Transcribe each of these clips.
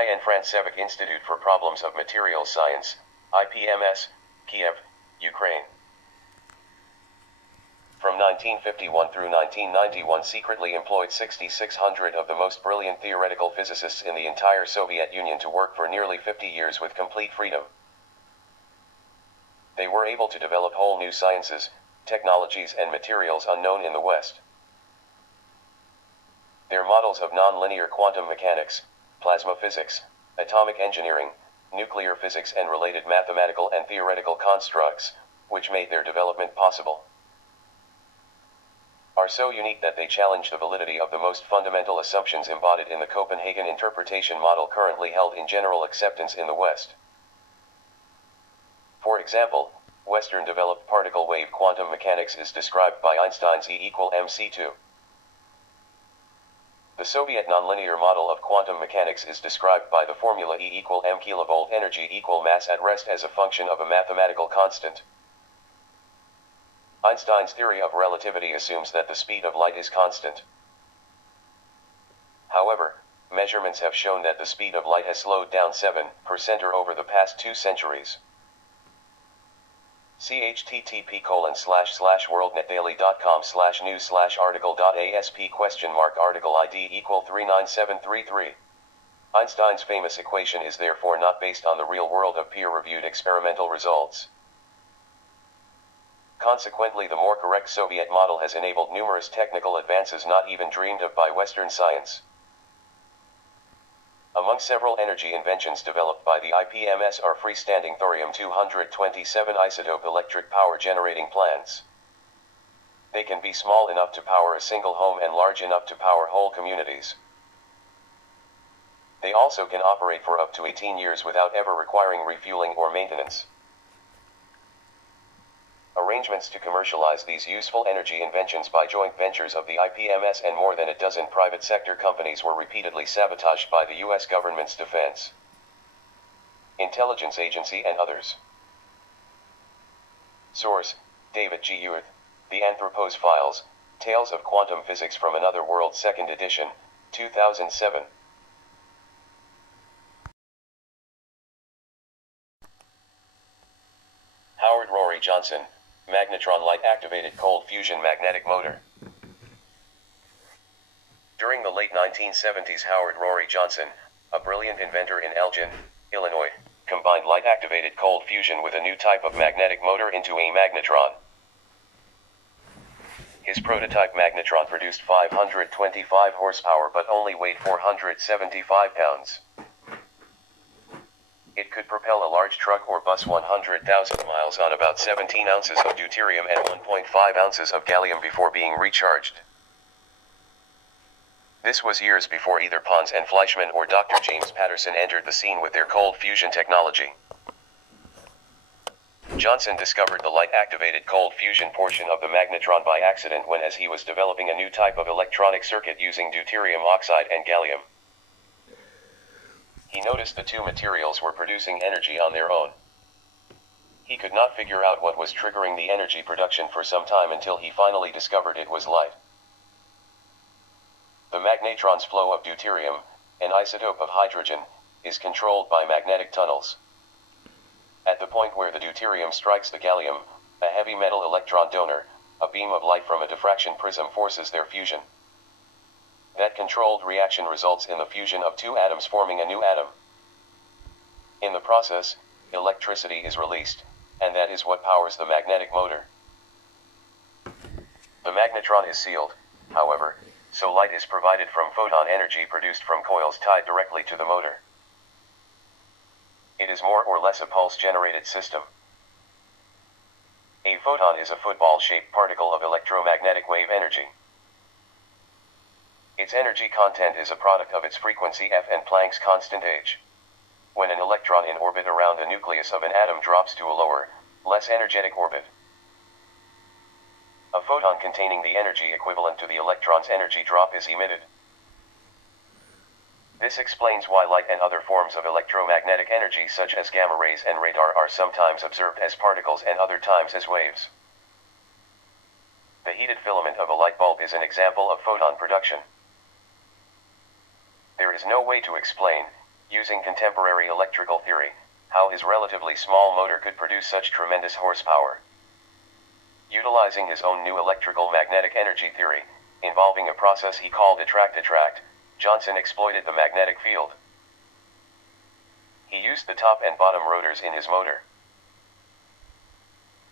IN Francevic Institute for Problems of Materials Science, IPMS, Kiev, Ukraine. From 1951 through 1991 secretly employed 6,600 of the most brilliant theoretical physicists in the entire Soviet Union to work for nearly 50 years with complete freedom. They were able to develop whole new sciences, technologies and materials unknown in the West. Their models of nonlinear quantum mechanics, plasma physics, atomic engineering, nuclear physics and related mathematical and theoretical constructs, which made their development possible, are so unique that they challenge the validity of the most fundamental assumptions embodied in the Copenhagen interpretation model currently held in general acceptance in the West. For example, Western-developed particle-wave quantum mechanics is described by Einstein's E=mc2. The Soviet nonlinear model of quantum mechanics is described by the formula E=m kilovolt energy equal mass at rest as a function of a mathematical constant. Einstein's theory of relativity assumes that the speed of light is constant. However, measurements have shown that the speed of light has slowed down 7% over the past 2 centuries. See http://worldnetdaily.com/news/article.asp?article ID = 39733. Einstein's famous equation is therefore not based on the real world of peer-reviewed experimental results. Consequently, the more correct Soviet model has enabled numerous technical advances not even dreamed of by Western science. Among several energy inventions developed by the IPMS are freestanding thorium-227 isotope electric power generating plants. They can be small enough to power a single home and large enough to power whole communities. They also can operate for up to 18 years without ever requiring refueling or maintenance. Arrangements to commercialize these useful energy inventions by joint ventures of the IPMS and more than a dozen private sector companies were repeatedly sabotaged by the U.S. government's defense, intelligence agency and others. Source: David G. Ewert, The Anthropos Files, Tales of Quantum Physics from Another World, 2nd edition, 2007. Howard Rory Johnson, Magnetron Light-Activated Cold Fusion Magnetic Motor. During the late 1970s, Howard Rory Johnson, a brilliant inventor in Elgin, Illinois, combined light-activated cold fusion with a new type of magnetic motor into a magnetron. His prototype magnetron produced 525 horsepower but only weighed 475 pounds. It could propel a large truck or bus 100,000 miles on about 17 ounces of deuterium and 1.5 ounces of gallium before being recharged. This was years before either Pons and Fleischmann or Dr. James Patterson entered the scene with their cold fusion technology. Johnson discovered the light-activated cold fusion portion of the magnetron by accident when as he was developing a new type of electronic circuit using deuterium oxide and gallium. He noticed the two materials were producing energy on their own. He could not figure out what was triggering the energy production for some time until he finally discovered it was light. The magnetron's flow of deuterium, an isotope of hydrogen, is controlled by magnetic tunnels. At the point where the deuterium strikes the gallium, a heavy metal electron donor, a beam of light from a diffraction prism forces their fusion. That controlled reaction results in the fusion of two atoms forming a new atom. In the process, electricity is released, and that is what powers the magnetic motor. The magnetron is sealed, however, so light is provided from photon energy produced from coils tied directly to the motor. It is more or less a pulse-generated system. A photon is a football-shaped particle of electromagnetic wave energy. Its energy content is a product of its frequency f and Planck's constant h. When an electron in orbit around the nucleus of an atom drops to a lower, less energetic orbit, a photon containing the energy equivalent to the electron's energy drop is emitted. This explains why light and other forms of electromagnetic energy such as gamma rays and radar are sometimes observed as particles and other times as waves. The heated filament of a light bulb is an example of photon production. There is no way to explain, using contemporary electrical theory, how his relatively small motor could produce such tremendous horsepower. Utilizing his own new electrical magnetic energy theory, involving a process he called attract-attract, Johnson exploited the magnetic field. He used the top and bottom rotors in his motor.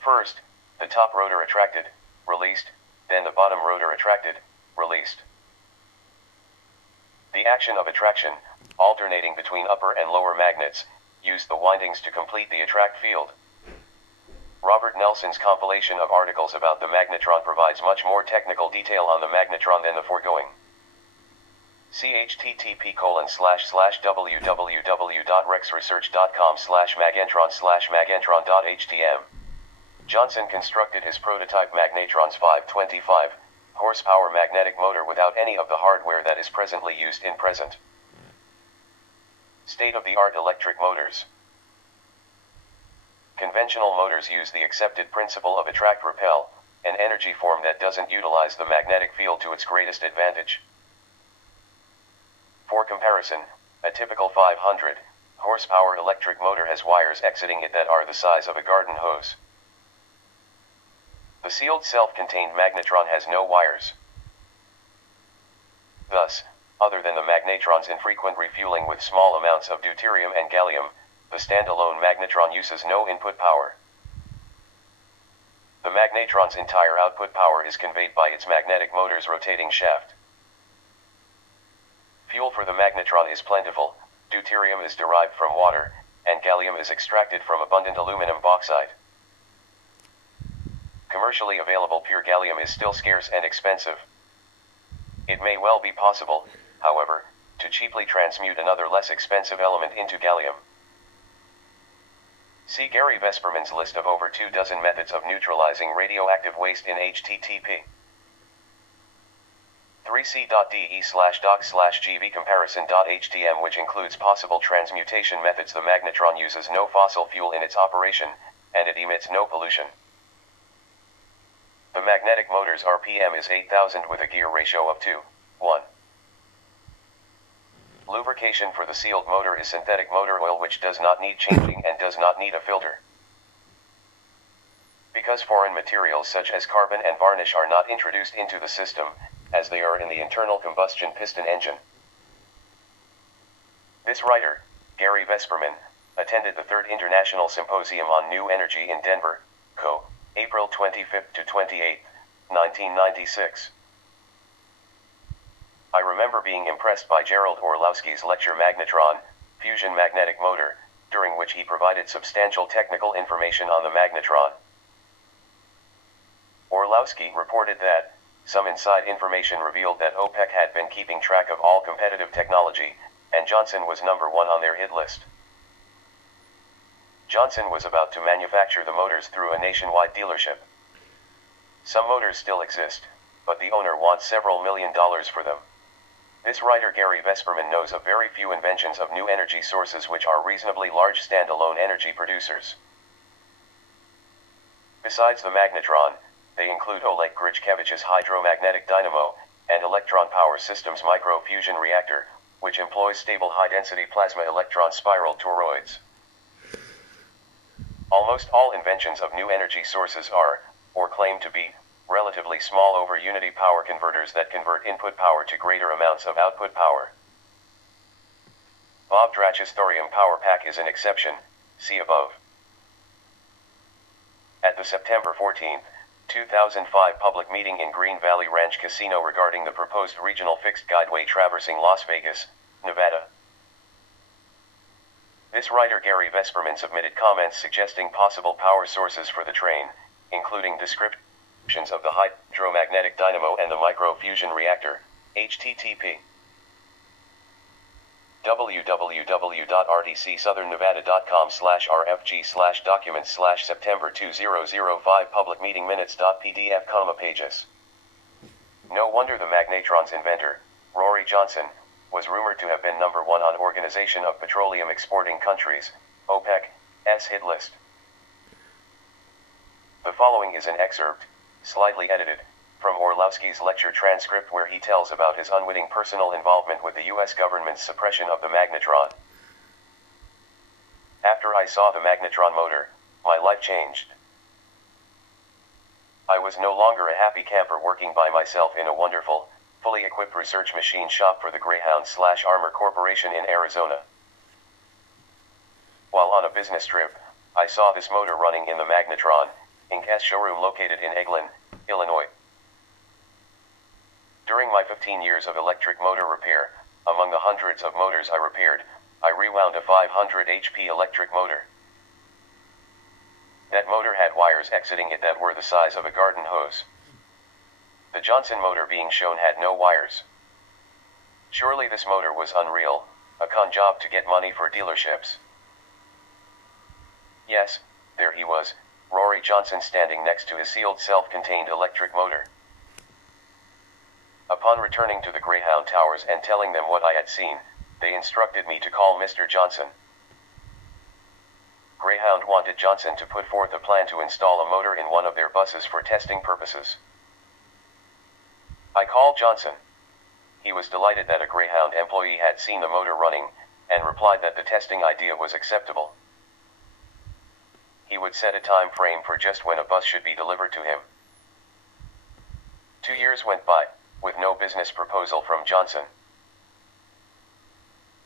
First, the top rotor attracted, released, then the bottom rotor attracted, released. The action of attraction, alternating between upper and lower magnets, used the windings to complete the attract field. Robert Nelson's compilation of articles about the magnetron provides much more technical detail on the magnetron than the foregoing. See http://www.rexresearch.com/magnetron/magnetron.htm. Johnson constructed his prototype magnetron's 525 horsepower magnetic motor without any of the hardware that is presently used in present. State-of-the-art electric motors. Conventional motors use the accepted principle of attract-repel, an energy form that doesn't utilize the magnetic field to its greatest advantage. For comparison, a typical 500 horsepower electric motor has wires exiting it that are the size of a garden hose. The sealed self-contained magnetron has no wires. Thus, other than the magnetron's infrequent refueling with small amounts of deuterium and gallium, the standalone magnetron uses no input power. The magnetron's entire output power is conveyed by its magnetic motor's rotating shaft. Fuel for the magnetron is plentiful, deuterium is derived from water, and gallium is extracted from abundant aluminum bauxite. Commercially available pure gallium is still scarce and expensive. It may well be possible, however, to cheaply transmute another less expensive element into gallium. See Gary Vesperman's list of over 24 methods of neutralizing radioactive waste in http: 3c.de/doc/gvcomparison.htm, which includes possible transmutation methods. The magnetron uses no fossil fuel in its operation, and it emits no pollution. The magnetic motor's RPM is 8,000 with a gear ratio of 2:1. Lubrication for the sealed motor is synthetic motor oil, which does not need changing and does not need a filter. Because foreign materials such as carbon and varnish are not introduced into the system, as they are in the internal combustion piston engine. This writer, Gary Vesperman, attended the 3rd International Symposium on New Energy in Denver, Co., April 25 to 28, 1996. I remember being impressed by Gerald Orlowski's lecture Magnetron, Fusion Magnetic Motor, during which he provided substantial technical information on the magnetron. Orlowski reported that some inside information revealed that OPEC had been keeping track of all competitive technology, and Johnson was number 1 on their hit list. Johnson was about to manufacture the motors through a nationwide dealership. Some motors still exist, but the owner wants several $1 million for them. This writer Gary Vesperman knows of very few inventions of new energy sources which are reasonably large standalone energy producers. Besides the magnetron, they include Oleg Grishkevich's hydromagnetic dynamo, and Electron Power Systems micro-fusion reactor, which employs stable high-density plasma electron spiral toroids. Almost all inventions of new energy sources are, or claim to be, relatively small over-unity power converters that convert input power to greater amounts of output power. Bob Drach's thorium power pack is an exception, see above. At the September 14, 2005 public meeting in Green Valley Ranch Casino regarding the proposed regional fixed guideway traversing Las Vegas, Nevada. This writer Gary Vesperman submitted comments suggesting possible power sources for the train, including descriptions of the hydromagnetic dynamo and the micro-fusion reactor. http: www.rdcsouthernevada.com/rfg/documents/September 2005 public meeting minutes.pdf, pages. No wonder the magnetron's inventor, Rory Johnson, was rumored to have been number 1 on Organization of Petroleum Exporting Countries, OPEC's hit list. The following is an excerpt, slightly edited, from Orlowski's lecture transcript where he tells about his unwitting personal involvement with the U.S. government's suppression of the magnetron. After I saw the magnetron motor, my life changed. I was no longer a happy camper working by myself in a wonderful, fully equipped research machine shop for the Greyhound/Armor Corporation in Arizona. While on a business trip, I saw this motor running in the magnetron, Inc.'s showroom located in Eglin, Illinois. During my 15 years of electric motor repair, among the hundreds of motors I repaired, I rewound a 500 HP electric motor. That motor had wires exiting it that were the size of a garden hose. The Johnson motor being shown had no wires. Surely this motor was unreal, a con job to get money for dealerships. Yes, there he was, Rory Johnson standing next to his sealed self-contained electric motor. Upon returning to the Greyhound Towers and telling them what I had seen, they instructed me to call Mr. Johnson. Greyhound wanted Johnson to put forth a plan to install a motor in one of their buses for testing purposes. I called Johnson. He was delighted that a Greyhound employee had seen the motor running, and replied that the testing idea was acceptable. He would set a time frame for just when a bus should be delivered to him. 2 years went by, with no business proposal from Johnson.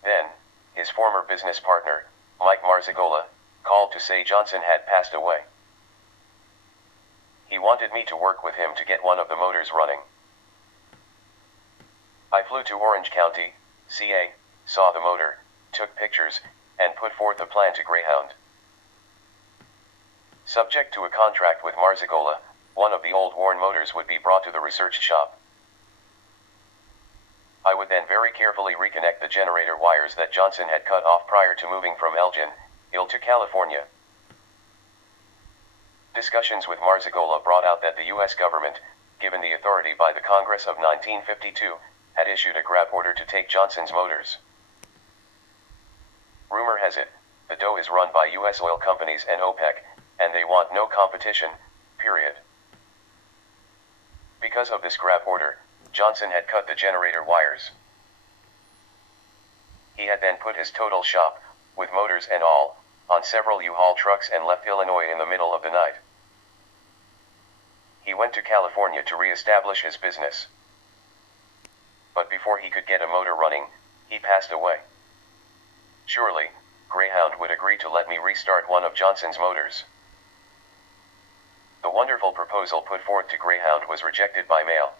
Then, his former business partner, Mike Marzigola, called to say Johnson had passed away. He wanted me to work with him to get one of the motors running. I flew to Orange County, CA, saw the motor, took pictures, and put forth a plan to Greyhound. Subject to a contract with Marzigola, one of the old worn motors would be brought to the research shop. I would then very carefully reconnect the generator wires that Johnson had cut off prior to moving from Elgin, Ill to California. Discussions with Marzigola brought out that the U.S. government, given the authority by the Congress of 1952, had issued a grab order to take Johnson's motors. Rumor has it, the dough is run by U.S. oil companies and OPEC, and they want no competition, period. Because of this grab order, Johnson had cut the generator wires. He had then put his total shop, with motors and all, on several U-Haul trucks and left Illinois in the middle of the night. He went to California to re-establish his business. But before he could get a motor running, he passed away. Surely, Greyhound would agree to let me restart one of Johnson's motors. The wonderful proposal put forth to Greyhound was rejected by mail.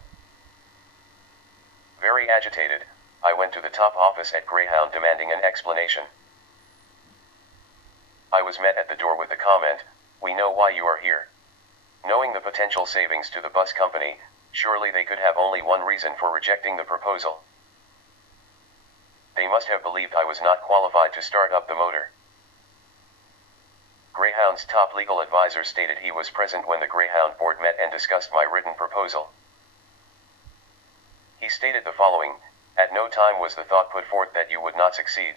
Very agitated, I went to the top office at Greyhound demanding an explanation. I was met at the door with the comment, "We know why you are here." Knowing the potential savings to the bus company, surely they could have only one reason for rejecting the proposal. They must have believed I was not qualified to start up the motor. Greyhound's top legal advisor stated he was present when the Greyhound board met and discussed my written proposal. He stated the following, "At no time was the thought put forth that you would not succeed.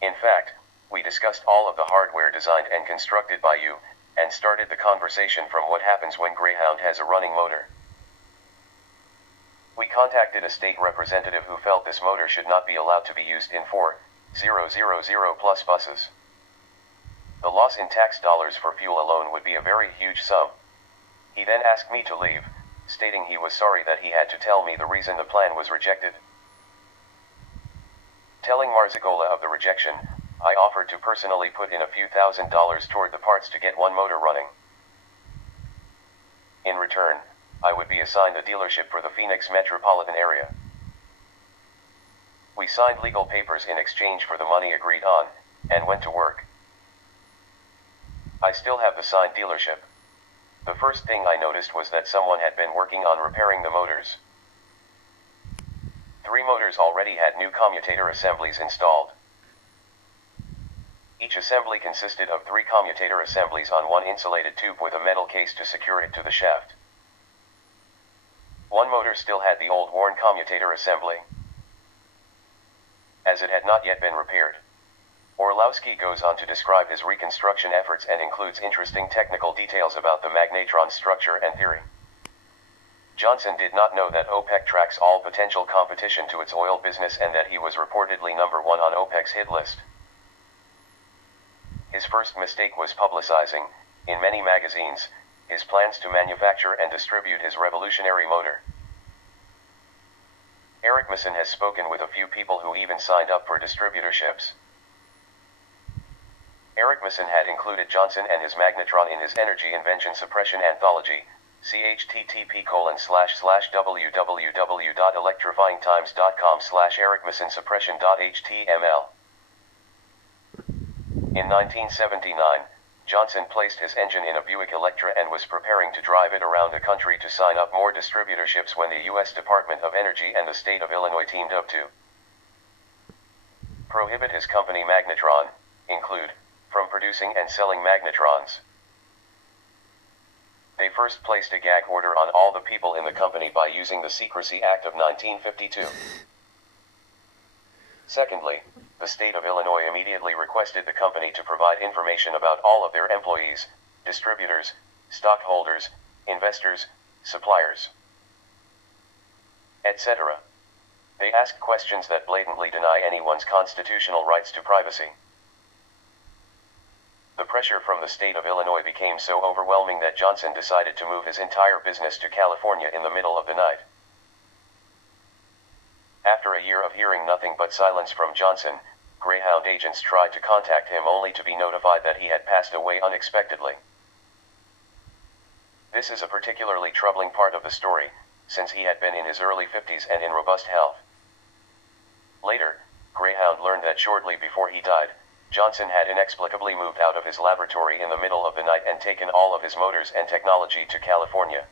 In fact, we discussed all of the hardware designed and constructed by you, and started the conversation from what happens when Greyhound has a running motor. We contacted a state representative who felt this motor should not be allowed to be used in 4,000 plus buses. The loss in tax dollars for fuel alone would be a very huge sum. He then asked me to leave, stating he was sorry that he had to tell me the reason the plan was rejected. Telling Marzigola of the rejection, I offered to personally put in a few $1,000s toward the parts to get one motor running. In return, I would be assigned a dealership for the Phoenix metropolitan area. We signed legal papers in exchange for the money agreed on, and went to work. I still have the signed dealership. The first thing I noticed was that someone had been working on repairing the motors. 3 motors already had new commutator assemblies installed. Each assembly consisted of 3 commutator assemblies on one insulated tube with a metal case to secure it to the shaft. One motor still had the old worn commutator assembly, as it had not yet been repaired. Orlowski goes on to describe his reconstruction efforts and includes interesting technical details about the magnetron structure and theory. Johnson did not know that OPEC tracks all potential competition to its oil business and that he was reportedly #1 on OPEC's hit list. His first mistake was publicizing, in many magazines, his plans to manufacture and distribute his revolutionary motor. Eric Masson has spoken with a few people who even signed up for distributorships. Eric Masson had included Johnson and his magnetron in his energy invention suppression anthology, http://www.electrifyingtimes.com/ericmassonsuppression.html. In 1979, Johnson placed his engine in a Buick Electra and was preparing to drive it around the country to sign up more distributorships when the U.S. Department of Energy and the state of Illinois teamed up to prohibit his company Magnetron, include, from producing and selling magnetrons. They first placed a gag order on all the people in the company by using the Secrecy Act of 1952. Secondly, the state of Illinois immediately requested the company to provide information about all of their employees, distributors, stockholders, investors, suppliers, etc. They asked questions that blatantly deny anyone's constitutional rights to privacy. The pressure from the state of Illinois became so overwhelming that Johnson decided to move his entire business to California in the middle of the night. After a year of hearing nothing but silence from Johnson, Greyhound agents tried to contact him only to be notified that he had passed away unexpectedly. This is a particularly troubling part of the story, since he had been in his early 50s and in robust health. Later, Greyhound learned that shortly before he died, Johnson had inexplicably moved out of his laboratory in the middle of the night and taken all of his motors and technology to California.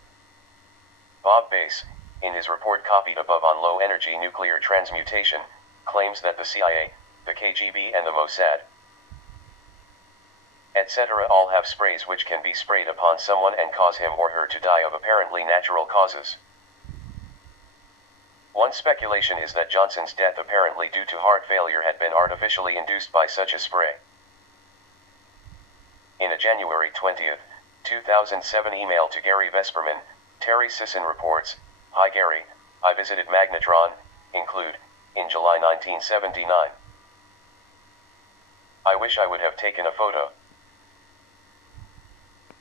Bob Bass, in his report copied above on low-energy nuclear transmutation, claims that the CIA, the KGB and the Mossad, etc. all have sprays which can be sprayed upon someone and cause him or her to die of apparently natural causes. One speculation is that Johnson's death apparently due to heart failure had been artificially induced by such a spray. In a January 20, 2007 email to Gary Vesperman, Terry Sisson reports, "Hi Gary, I visited Magnetron, include, in July 1979. I wish I would have taken a photo."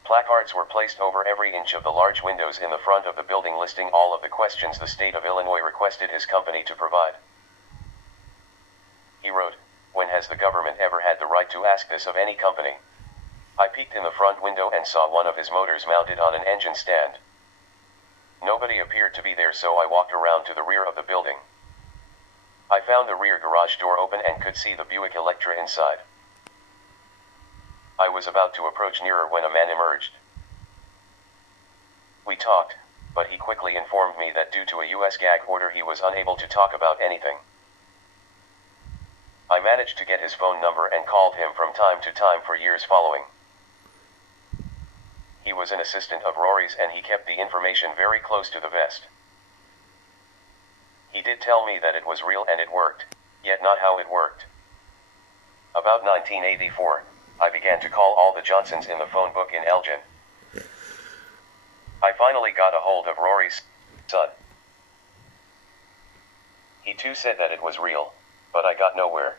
Placards were placed over every inch of the large windows in the front of the building listing all of the questions the state of Illinois requested his company to provide. He wrote, "When has the government ever had the right to ask this of any company? I peeked in the front window and saw one of his motors mounted on an engine stand. Nobody appeared to be there, so I walked around to the rear of the building. I found the rear garage door open and could see the Buick Electra inside. I was about to approach nearer when a man emerged. We talked, but he quickly informed me that due to a U.S. gag order he was unable to talk about anything. I managed to get his phone number and called him from time to time for years following. He was an assistant of Rory's and he kept the information very close to the vest. He did tell me that it was real and it worked, yet not how it worked. About 1984, I began to call all the Johnsons in the phone book in Elgin. I finally got a hold of Rory's son. He too said that it was real, but I got nowhere.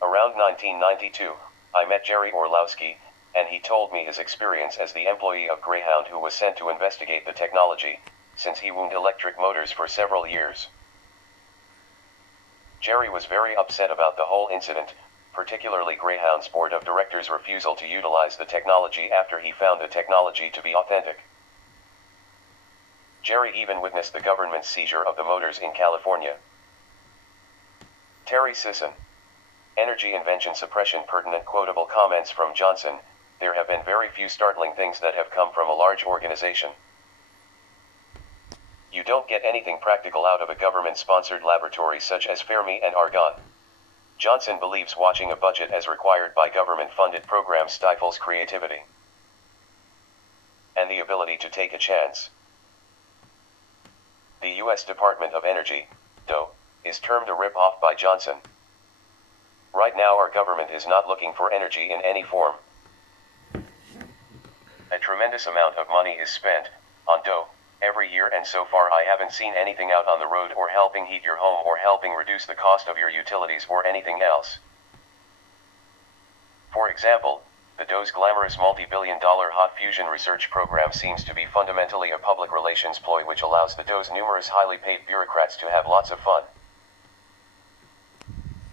Around 1992, I met Jerry Orlowski, and he told me his experience as the employee of Greyhound who was sent to investigate the technology, since he owned electric motors for several years. Jerry was very upset about the whole incident, particularly Greyhound's board of directors' refusal to utilize the technology after he found the technology to be authentic. Jerry even witnessed the government's seizure of the motors in California. Terry Sisson. Energy invention suppression. Pertinent quotable comments from Johnson. There have been very few startling things that have come from a large organization. You don't get anything practical out of a government-sponsored laboratory such as Fermi and Argonne. Johnson believes watching a budget as required by government-funded programs stifles creativity and the ability to take a chance. The U.S. Department of Energy, DOE, is termed a rip-off by Johnson. Right now our government is not looking for energy in any form. A tremendous amount of money is spent on DOE every year, and so far I haven't seen anything out on the road or helping heat your home or helping reduce the cost of your utilities or anything else. For example, the DOE's glamorous multi-billion-dollar hot fusion research program seems to be fundamentally a public relations ploy which allows the DOE's numerous highly paid bureaucrats to have lots of fun,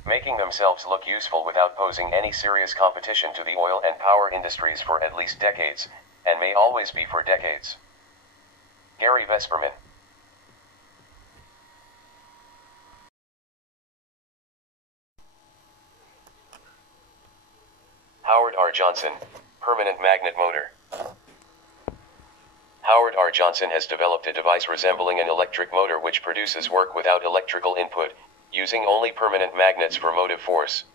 making themselves look useful without posing any serious competition to the oil and power industries for at least decades, and may always be for decades. Gary Vesperman. Howard R. Johnson, Permanent Magnet Motor. Howard R. Johnson has developed a device resembling an electric motor which produces work without electrical input, using only permanent magnets for motive force.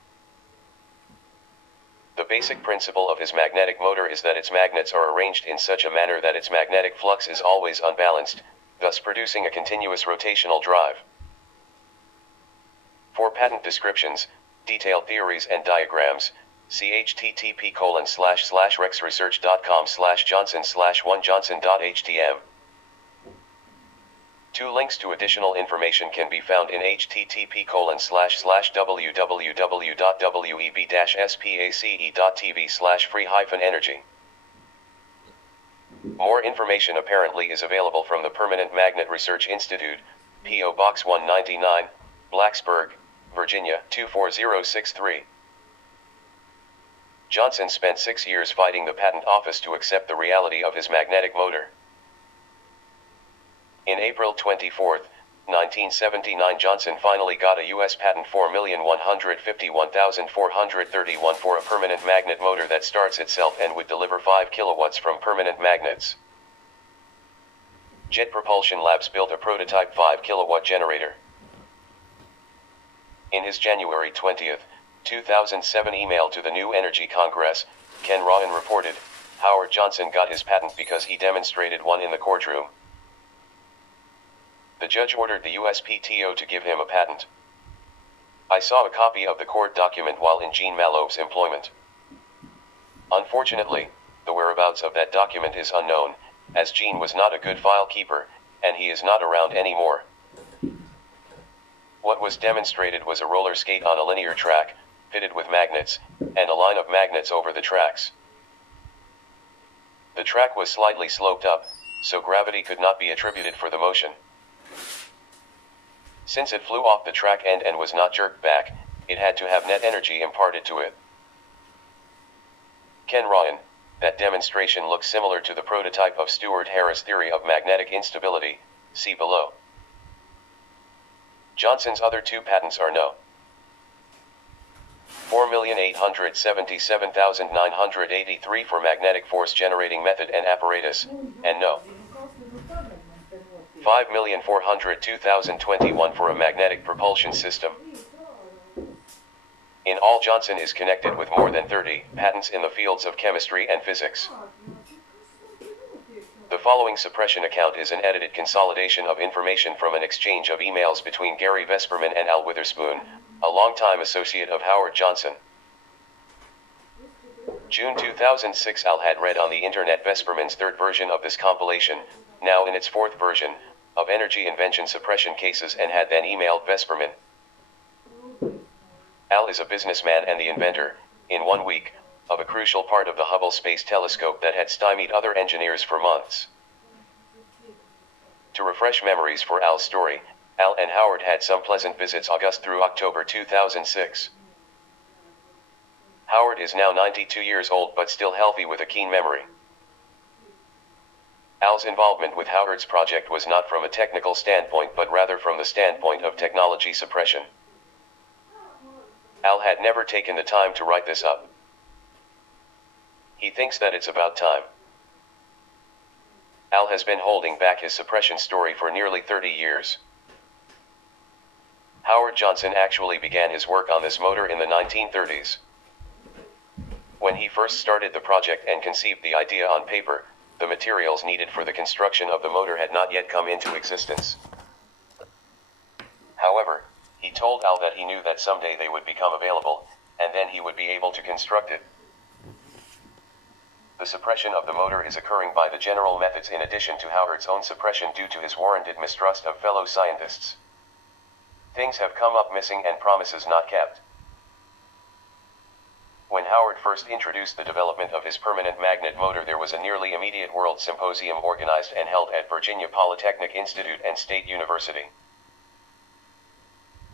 The basic principle of his magnetic motor is that its magnets are arranged in such a manner that its magnetic flux is always unbalanced, thus producing a continuous rotational drive. For patent descriptions, detailed theories and diagrams, see http://rexresearch.com/johnson/1johnson.htm. Two links to additional information can be found in http://www.web-space.tv/free-energy. More information apparently is available from the Permanent Magnet Research Institute, P.O. Box 199, Blacksburg, Virginia 24063. Johnson spent 6 years fighting the patent office to accept the reality of his magnetic motor. In April 24, 1979, Johnson finally got a U.S. patent 4,151,431 for a permanent magnet motor that starts itself and would deliver 5 kilowatts from permanent magnets. Jet Propulsion Labs built a prototype 5 kilowatt generator. In his January 20, 2007 email to the New Energy Congress, Ken Rowan reported, Howard Johnson got his patent because he demonstrated one in the courtroom. The judge ordered the USPTO to give him a patent. I saw a copy of the court document while in Jean Mallob's employment. Unfortunately, the whereabouts of that document is unknown, as Jean was not a good file keeper, and he is not around anymore. What was demonstrated was a roller skate on a linear track, fitted with magnets, and a line of magnets over the tracks. The track was slightly sloped up, so gravity could not be attributed for the motion. Since it flew off the track end and was not jerked back, it had to have net energy imparted to it. Ken Rowan, that demonstration looks similar to the prototype of Stewart-Harris theory of magnetic instability, see below. Johnson's other 2 patents are no. 4,877,983 for magnetic force generating method and apparatus, and no. 5,402,021 for a magnetic propulsion system. In all, Johnson is connected with more than 30 patents in the fields of chemistry and physics. The following suppression account is an edited consolidation of information from an exchange of emails between Gary Vesperman and Al Witherspoon, a longtime associate of Howard Johnson. June 2006. Al had read on the internet Vesperman's 3rd version of this compilation, now in its 4th version, of energy invention suppression cases, and had then emailed Vesperman. Al is a businessman and the inventor, in 1 week, of a crucial part of the Hubble Space Telescope that had stymied other engineers for months. To refresh memories for Al's story, Al and Howard had some pleasant visits August through October 2006. Howard is now 92 years old but still healthy with a keen memory. Al's involvement with Howard's project was not from a technical standpoint but rather from the standpoint of technology suppression. Al had never taken the time to write this up. He thinks that it's about time. Al has been holding back his suppression story for nearly 30 years. Howard Johnson actually began his work on this motor in the 1930s. When he first started the project and conceived the idea on paper, the materials needed for the construction of the motor had not yet come into existence. However, he told Al that he knew that someday they would become available, and then he would be able to construct it. The suppression of the motor is occurring by the general methods in addition to Howard's own suppression due to his warranted mistrust of fellow scientists. Things have come up missing and promises not kept. When Howard first introduced the development of his permanent magnet motor, there was a nearly immediate World Symposium organized and held at Virginia Polytechnic Institute and State University.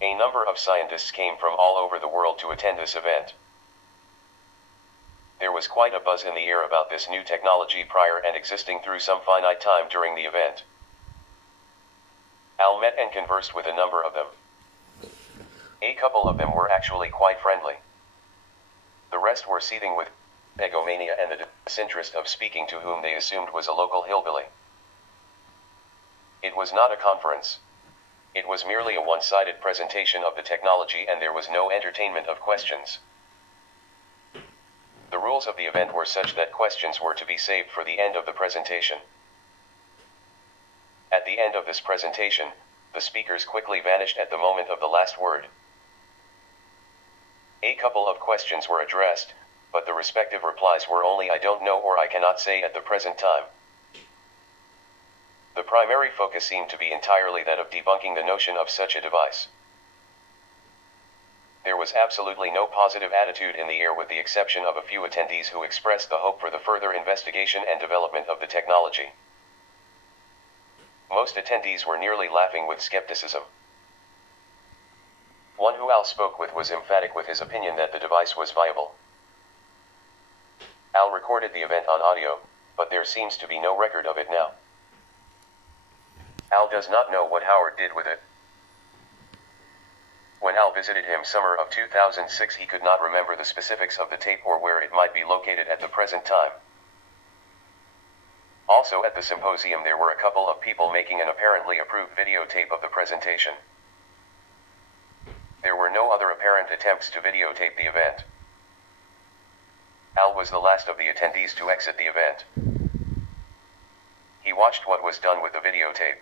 A number of scientists came from all over the world to attend this event. There was quite a buzz in the air about this new technology prior and existing through some finite time during the event. Al met and conversed with a number of them. A couple of them were actually quite friendly. The rest were seething with egomania and the disinterest of speaking to whom they assumed was a local hillbilly. It was not a conference. It was merely a one-sided presentation of the technology, and there was no entertainment of questions. The rules of the event were such that questions were to be saved for the end of the presentation. At the end of this presentation, the speakers quickly vanished at the moment of the last word. A couple of questions were addressed, but the respective replies were only "I don't know" or "I cannot say at the present time." The primary focus seemed to be entirely that of debunking the notion of such a device. There was absolutely no positive attitude in the air, with the exception of a few attendees who expressed the hope for the further investigation and development of the technology. Most attendees were nearly laughing with skepticism. One who Al spoke with was emphatic with his opinion that the device was viable. Al recorded the event on audio, but there seems to be no record of it now. Al does not know what Howard did with it. When Al visited him summer of 2006, he could not remember the specifics of the tape or where it might be located at the present time. Also at the symposium there were a couple of people making an apparently approved videotape of the presentation. There were no other apparent attempts to videotape the event. Al was the last of the attendees to exit the event. He watched what was done with the videotape.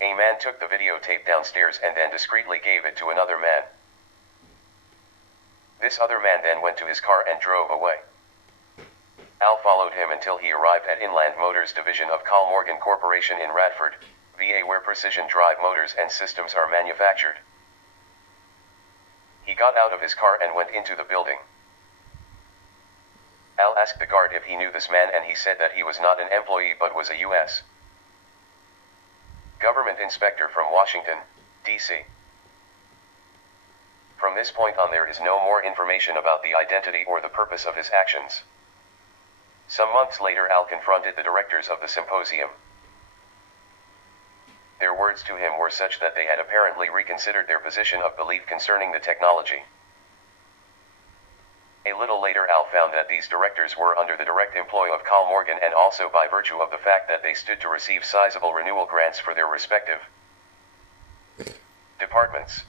A man took the videotape downstairs and then discreetly gave it to another man. This other man then went to his car and drove away. Al followed him until he arrived at Inland Motors Division of Carl Morgan Corporation in Radford, VA, where precision drive motors and systems are manufactured. He got out of his car and went into the building. Al asked the guard if he knew this man, and he said that he was not an employee but was a U.S. government inspector from Washington, D.C. From this point on there is no more information about the identity or the purpose of his actions. Some months later Al confronted the directors of the symposium. Their words to him were such that they had apparently reconsidered their position of belief concerning the technology. A little later Al found that these directors were under the direct employ of Carl Morgan, and also by virtue of the fact that they stood to receive sizable renewal grants for their respective departments.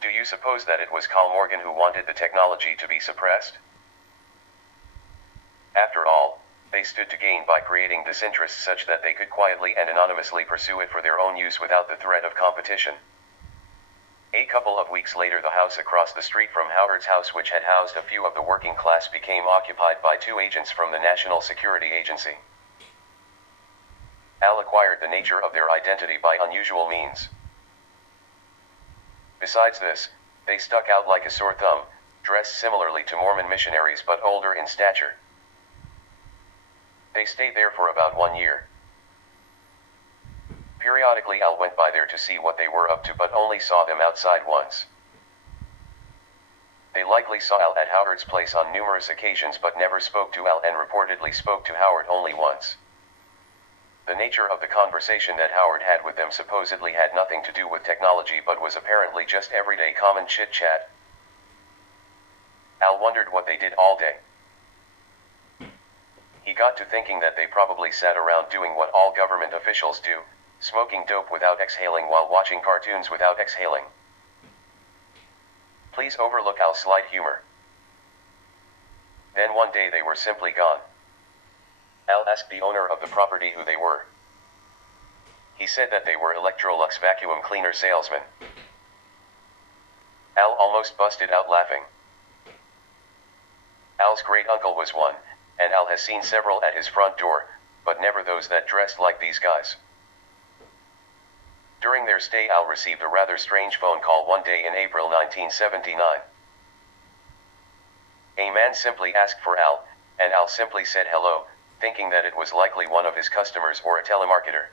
Do you suppose that it was Carl Morgan who wanted the technology to be suppressed? After all, they stood to gain by creating disinterest such that they could quietly and anonymously pursue it for their own use without the threat of competition. A couple of weeks later, the house across the street from Howard's house, which had housed a few of the working class, became occupied by two agents from the National Security Agency. Al acquired the nature of their identity by unusual means. Besides this, they stuck out like a sore thumb, dressed similarly to Mormon missionaries but older in stature. They stayed there for about 1 year. Periodically Al went by there to see what they were up to, but only saw them outside once. They likely saw Al at Howard's place on numerous occasions but never spoke to Al, and reportedly spoke to Howard only once. The nature of the conversation that Howard had with them supposedly had nothing to do with technology but was apparently just everyday common chit-chat. Al wondered what they did all day. He got to thinking that they probably sat around doing what all government officials do, smoking dope without exhaling while watching cartoons without exhaling. Please overlook Al's slight humor. Then one day they were simply gone. Al asked the owner of the property who they were. He said that they were Electrolux vacuum cleaner salesmen. Al almost busted out laughing. Al's great uncle was one, and Al has seen several at his front door, but never those that dressed like these guys. During their stay, Al received a rather strange phone call one day in April 1979. A man simply asked for Al, and Al simply said hello, thinking that it was likely one of his customers or a telemarketer.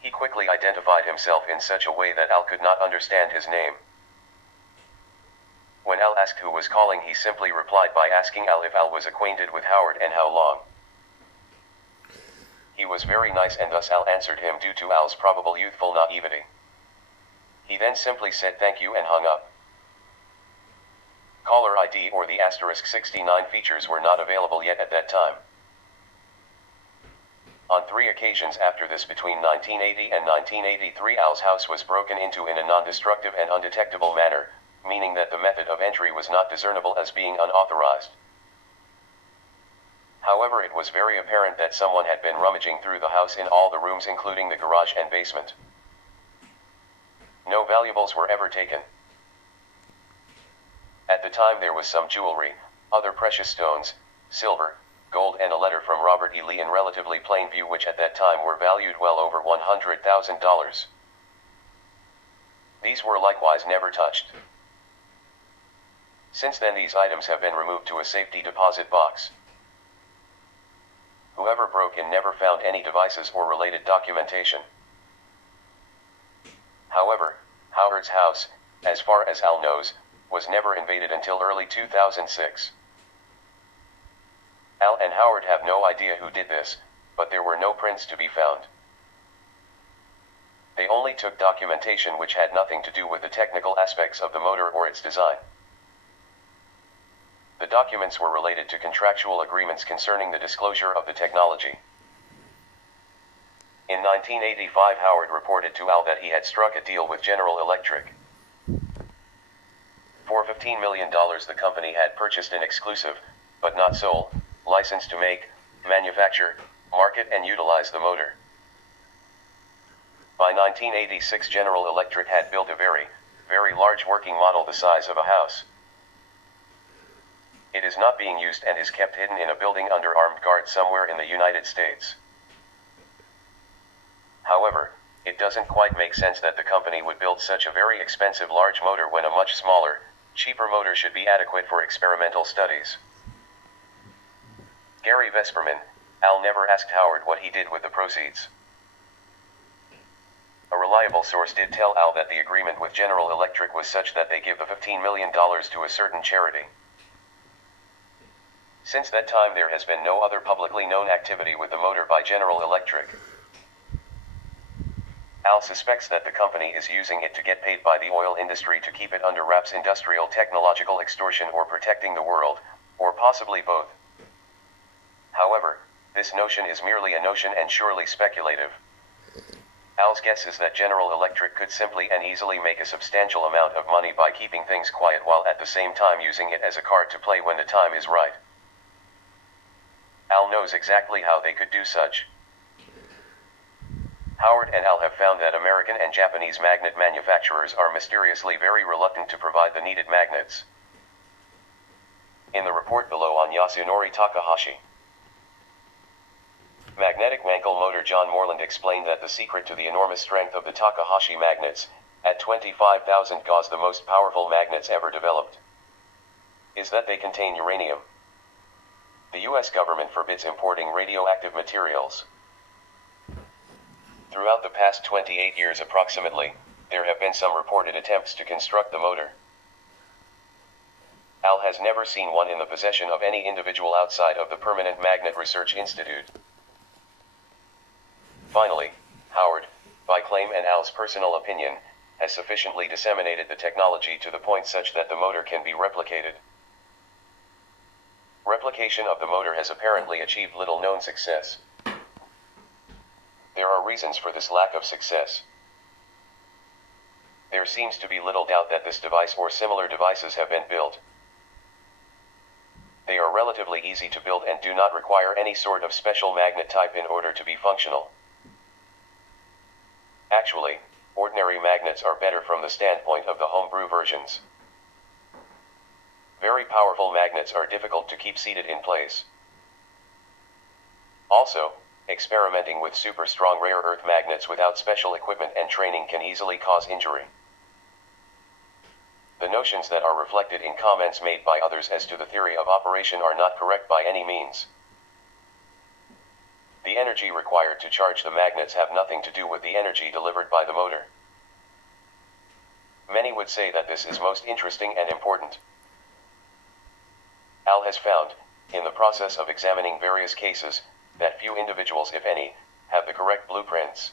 He quickly identified himself in such a way that Al could not understand his name. When Al asked who was calling, he simply replied by asking Al if Al was acquainted with Howard and how long. He was very nice, and thus Al answered him due to Al's probable youthful naivety. He then simply said thank you and hung up. Caller ID or the *69 features were not available yet at that time. On 3 occasions after this between 1980 and 1983, Al's house was broken into in a non-destructive and undetectable manner, meaning that the method of entry was not discernible as being unauthorized. However, it was very apparent that someone had been rummaging through the house in all the rooms, including the garage and basement. No valuables were ever taken. At the time there was some jewelry, other precious stones, silver, gold, and a letter from Robert E. Lee in relatively plain view, which at that time were valued well over $100,000. These were likewise never touched. Since then these items have been removed to a safety deposit box. Whoever broke in never found any devices or related documentation. However, Howard's house, as far as Al knows, was never invaded until early 2006. Al and Howard have no idea who did this, but there were no prints to be found. They only took documentation which had nothing to do with the technical aspects of the motor or its design. The documents were related to contractual agreements concerning the disclosure of the technology. In 1985, Howard reported to Al that he had struck a deal with General Electric. For $15 million, the company had purchased an exclusive, but not sole, license to make, manufacture, market, and utilize the motor. By 1986, General Electric had built a very, very large working model the size of a house. It is not being used and is kept hidden in a building under armed guard somewhere in the United States. However, it doesn't quite make sense that the company would build such a very expensive large motor when a much smaller, cheaper motor should be adequate for experimental studies. Gary Vesperman, Al never asked Howard what he did with the proceeds. A reliable source did tell Al that the agreement with General Electric was such that they give the $15 million to a certain charity. Since that time there has been no other publicly known activity with the motor by General Electric. Al suspects that the company is using it to get paid by the oil industry to keep it under wraps, industrial technological extortion, or protecting the world, or possibly both. However, this notion is merely a notion and surely speculative. Al's guess is that General Electric could simply and easily make a substantial amount of money by keeping things quiet while at the same time using it as a card to play when the time is right. Al knows exactly how they could do such. Howard and Al have found that American and Japanese magnet manufacturers are mysteriously very reluctant to provide the needed magnets. In the report below on Yasunori Takahashi, magnetic Mankell motor John Moreland explained that the secret to the enormous strength of the Takahashi magnets, at 25,000 Gauss, the most powerful magnets ever developed, is that they contain uranium. The U.S. government forbids importing radioactive materials. Throughout the past 28 years approximately, there have been some reported attempts to construct the motor. Al has never seen one in the possession of any individual outside of the Permanent Magnet Research Institute. Finally, Howard, by claim and Al's personal opinion, has sufficiently disseminated the technology to the point such that the motor can be replicated. Replication of the motor has apparently achieved little known success. There are reasons for this lack of success. There seems to be little doubt that this device or similar devices have been built. They are relatively easy to build and do not require any sort of special magnet type in order to be functional. Actually, ordinary magnets are better from the standpoint of the homebrew versions. Very powerful magnets are difficult to keep seated in place. Also, experimenting with super strong rare earth magnets without special equipment and training can easily cause injury. The notions that are reflected in comments made by others as to the theory of operation are not correct by any means. The energy required to charge the magnets have nothing to do with the energy delivered by the motor. Many would say that this is most interesting and important. Al has found, in the process of examining various cases, that few individuals, if any, have the correct blueprints.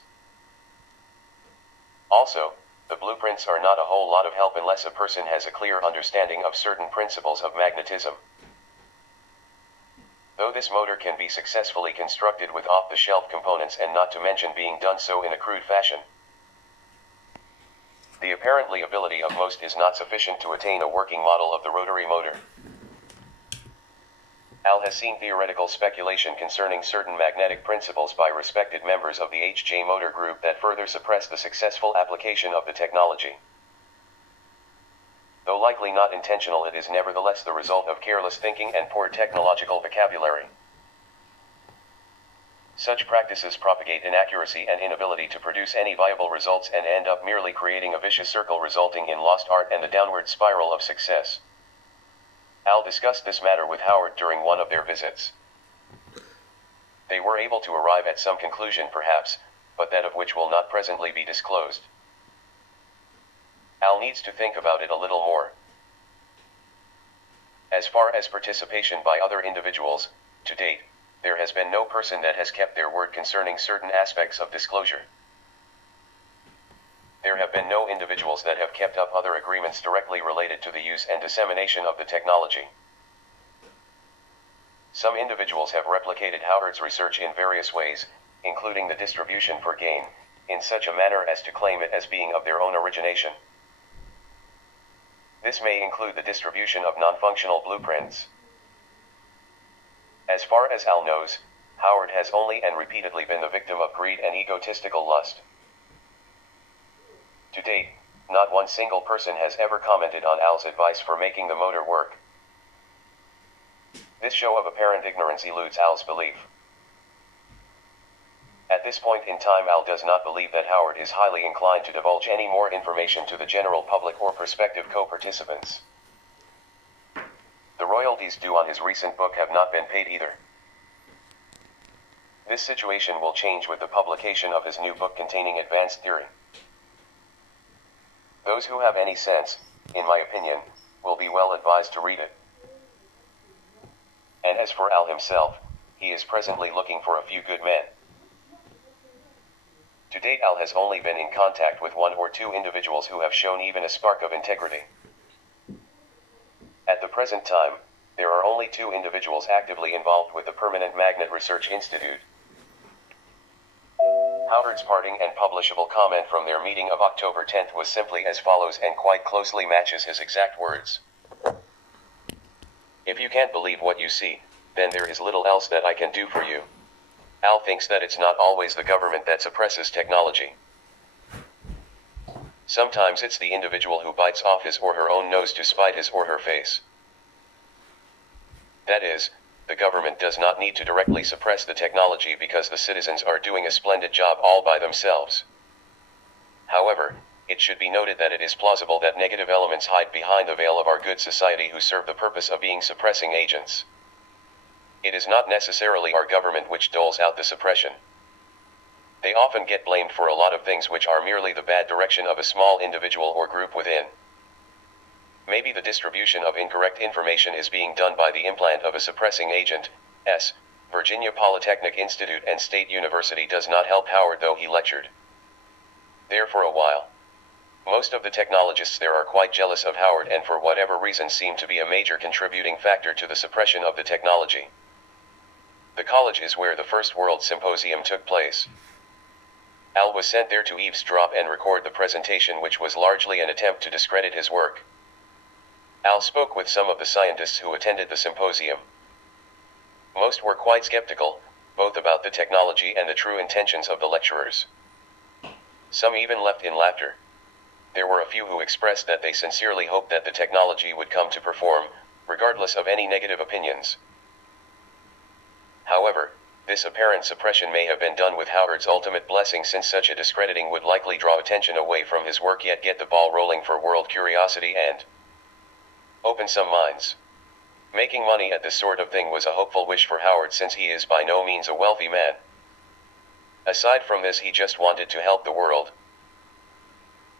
Also, the blueprints are not a whole lot of help unless a person has a clear understanding of certain principles of magnetism. Though this motor can be successfully constructed with off-the-shelf components, and not to mention being done so in a crude fashion, the apparently ability of most is not sufficient to attain a working model of the rotary motor. Al has seen theoretical speculation concerning certain magnetic principles by respected members of the HJ motor group that further suppress the successful application of the technology. Though likely not intentional, it is nevertheless the result of careless thinking and poor technological vocabulary. Such practices propagate inaccuracy and inability to produce any viable results and end up merely creating a vicious circle resulting in lost art and the downward spiral of success. Al discussed this matter with Howard during one of their visits. They were able to arrive at some conclusion perhaps, but that of which will not presently be disclosed. Al needs to think about it a little more. As far as participation by other individuals, to date, there has been no person that has kept their word concerning certain aspects of disclosure. There have been no individuals that have kept up other agreements directly related to the use and dissemination of the technology. Some individuals have replicated Howard's research in various ways, including the distribution for gain, in such a manner as to claim it as being of their own origination. This may include the distribution of non-functional blueprints. As far as Al knows, Howard has only and repeatedly been the victim of greed and egotistical lust. To date, not one single person has ever commented on Al's advice for making the motor work. This show of apparent ignorance eludes Al's belief. At this point in time, Al does not believe that Howard is highly inclined to divulge any more information to the general public or prospective co-participants. The royalties due on his recent book have not been paid either. This situation will change with the publication of his new book containing advanced theory. Those who have any sense, in my opinion, will be well advised to read it. And as for Al himself, he is presently looking for a few good men. To date, Al has only been in contact with one or two individuals who have shown even a spark of integrity. At the present time, there are only two individuals actively involved with the Permanent Magnet Research Institute. Howard's parting and publishable comment from their meeting of October 10th was simply as follows and quite closely matches his exact words. If you can't believe what you see, then there is little else that I can do for you. Al thinks that it's not always the government that suppresses technology. Sometimes it's the individual who bites off his or her own nose to spite his or her face. That is, the government does not need to directly suppress the technology because the citizens are doing a splendid job all by themselves. However, it should be noted that it is plausible that negative elements hide behind the veil of our good society who serve the purpose of being suppressing agents. It is not necessarily our government which doles out the suppression. They often get blamed for a lot of things which are merely the bad direction of a small individual or group within. Maybe the distribution of incorrect information is being done by the implant of a suppressing agent. Virginia Polytechnic Institute and State University does not help Howard, though he lectured there for a while. Most of the technologists there are quite jealous of Howard and for whatever reason seem to be a major contributing factor to the suppression of the technology. The college is where the first World Symposium took place. Al was sent there to eavesdrop and record the presentation, which was largely an attempt to discredit his work. Al spoke with some of the scientists who attended the symposium. Most were quite skeptical, both about the technology and the true intentions of the lecturers. Some even left in laughter. There were a few who expressed that they sincerely hoped that the technology would come to perform, regardless of any negative opinions. However, this apparent suppression may have been done with Howard's ultimate blessing, since such a discrediting would likely draw attention away from his work yet get the ball rolling for world curiosity and Open some minds. Making money at this sort of thing was a hopeful wish for Howard since he is by no means a wealthy man. Aside from this, he just wanted to help the world.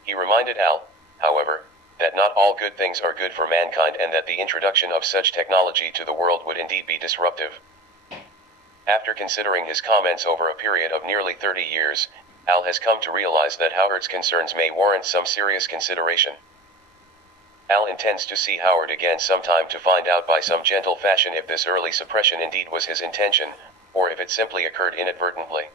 He reminded Al, however, that not all good things are good for mankind and that the introduction of such technology to the world would indeed be disruptive. After considering his comments over a period of nearly 30 years, Al has come to realize that Howard's concerns may warrant some serious consideration. Al intends to see Howard again sometime to find out by some gentle fashion if this early suppression indeed was his intention, or if it simply occurred inadvertently.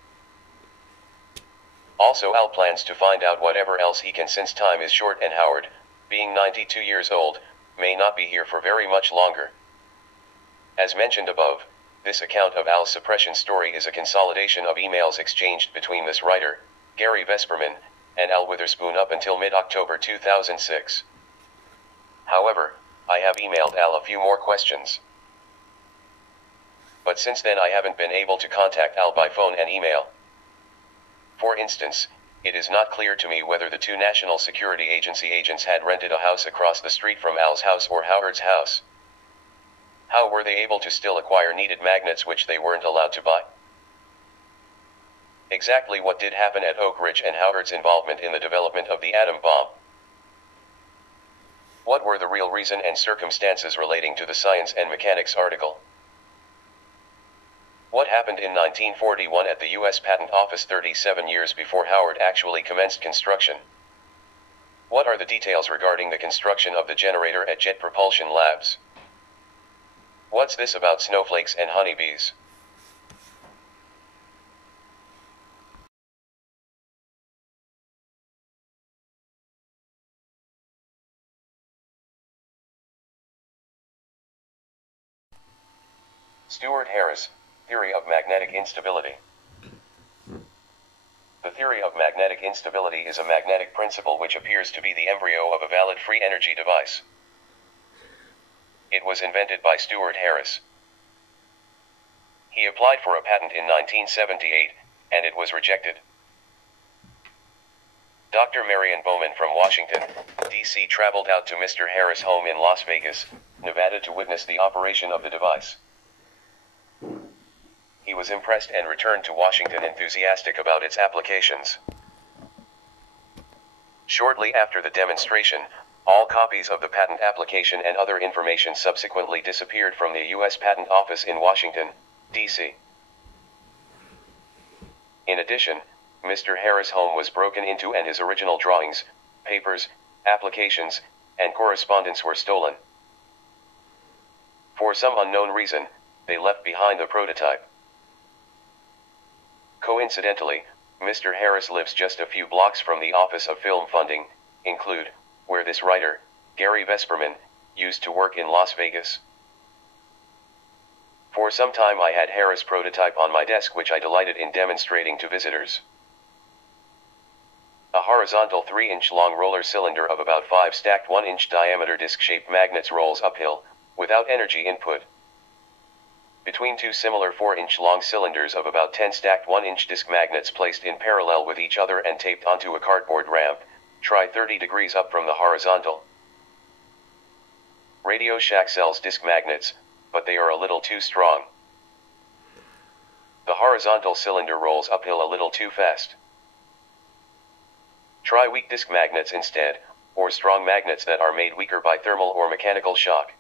Also, Al plans to find out whatever else he can since time is short and Howard, being 92 years old, may not be here for very much longer. As mentioned above, this account of Al's suppression story is a consolidation of emails exchanged between this writer, Gary Vesperman, and Al Witherspoon up until mid-October 2006. However, I have emailed Al a few more questions. But since then I haven't been able to contact Al by phone and email. For instance, it is not clear to me whether the two National Security Agency agents had rented a house across the street from Al's house or Howard's house. How were they able to still acquire needed magnets which they weren't allowed to buy? Exactly what did happen at Oak Ridge and Howard's involvement in the development of the atom bomb? What were the real reason and circumstances relating to the Science and Mechanics article? What happened in 1941 at the U.S. Patent Office 37 years before Howard actually commenced construction? What are the details regarding the construction of the generator at Jet Propulsion Labs? What's this about snowflakes and honeybees? Stuart Harris, Theory of Magnetic Instability. The theory of magnetic instability is a magnetic principle which appears to be the embryo of a valid free energy device. It was invented by Stuart Harris. He applied for a patent in 1978, and it was rejected. Dr. Marion Bowman from Washington, D.C. traveled out to Mr. Harris' home in Las Vegas, Nevada to witness the operation of the device. He was impressed and returned to Washington enthusiastic about its applications. Shortly after the demonstration, all copies of the patent application and other information subsequently disappeared from the U.S. Patent Office in Washington, D.C. In addition, Mr. Harris' home was broken into and his original drawings, papers, applications, and correspondence were stolen. For some unknown reason, they left behind the prototype. Coincidentally, Mr. Harris lives just a few blocks from the Office of Film Funding, include, where this writer, Gary Vesperman, used to work in Las Vegas. For some time I had Harris' prototype on my desk which I delighted in demonstrating to visitors. A horizontal 3-inch long roller cylinder of about 5 stacked 1-inch diameter disc-shaped magnets rolls uphill, without energy input. Between two similar 4-inch long cylinders of about 10 stacked 1-inch disc magnets placed in parallel with each other and taped onto a cardboard ramp, try 30 degrees up from the horizontal. Radio Shack sells disc magnets, but they are a little too strong. The horizontal cylinder rolls uphill a little too fast. Try weak disc magnets instead, or strong magnets that are made weaker by thermal or mechanical shock.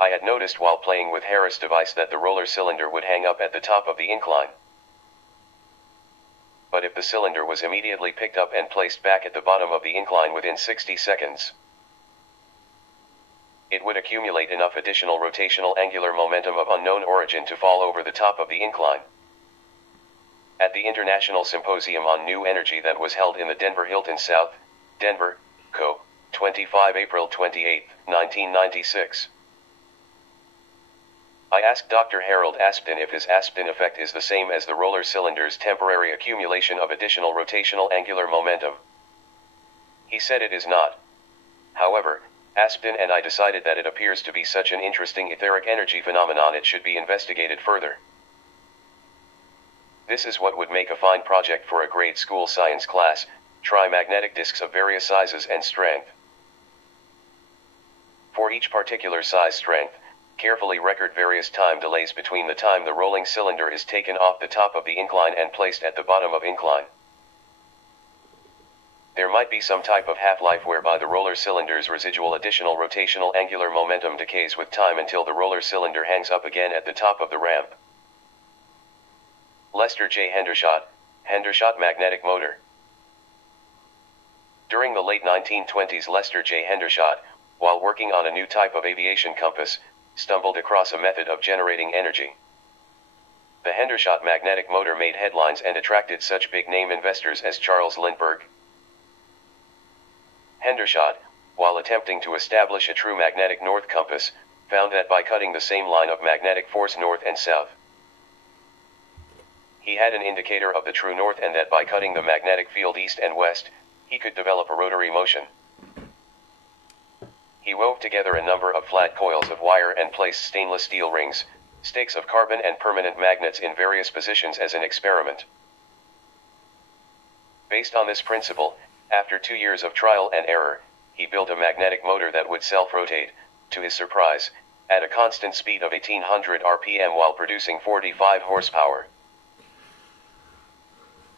I had noticed while playing with Harris' device that the roller cylinder would hang up at the top of the incline. But if the cylinder was immediately picked up and placed back at the bottom of the incline within 60 seconds, it would accumulate enough additional rotational angular momentum of unknown origin to fall over the top of the incline. At the International Symposium on New Energy that was held in the Denver Hilton South, Denver, Co., 25 April 28, 1996. I asked Dr. Harold Aspdin if his Aspdin effect is the same as the roller cylinder's temporary accumulation of additional rotational angular momentum. He said it is not. However, Aspdin and I decided that it appears to be such an interesting etheric energy phenomenon it should be investigated further. This is what would make a fine project for a grade school science class: try magnetic disks of various sizes and strength. For each particular size strength, carefully record various time delays between the time the rolling cylinder is taken off the top of the incline and placed at the bottom of incline. There might be some type of half-life whereby the roller cylinder's residual additional rotational angular momentum decays with time until the roller cylinder hangs up again at the top of the ramp. Lester J. Hendershot magnetic motor. During the late 1920s, Lester J. Hendershot, while working on a new type of aviation compass, stumbled across a method of generating energy. The Hendershot magnetic motor made headlines and attracted such big-name investors as Charles Lindbergh. Hendershot, while attempting to establish a true magnetic north compass, found that by cutting the same line of magnetic force north and south, he had an indicator of the true north, and that by cutting the magnetic field east and west, he could develop a rotary motion. He wove together a number of flat coils of wire and placed stainless steel rings, stakes of carbon and permanent magnets in various positions as an experiment. Based on this principle, after 2 years of trial and error, he built a magnetic motor that would self-rotate, to his surprise, at a constant speed of 1800 RPM while producing 45 horsepower.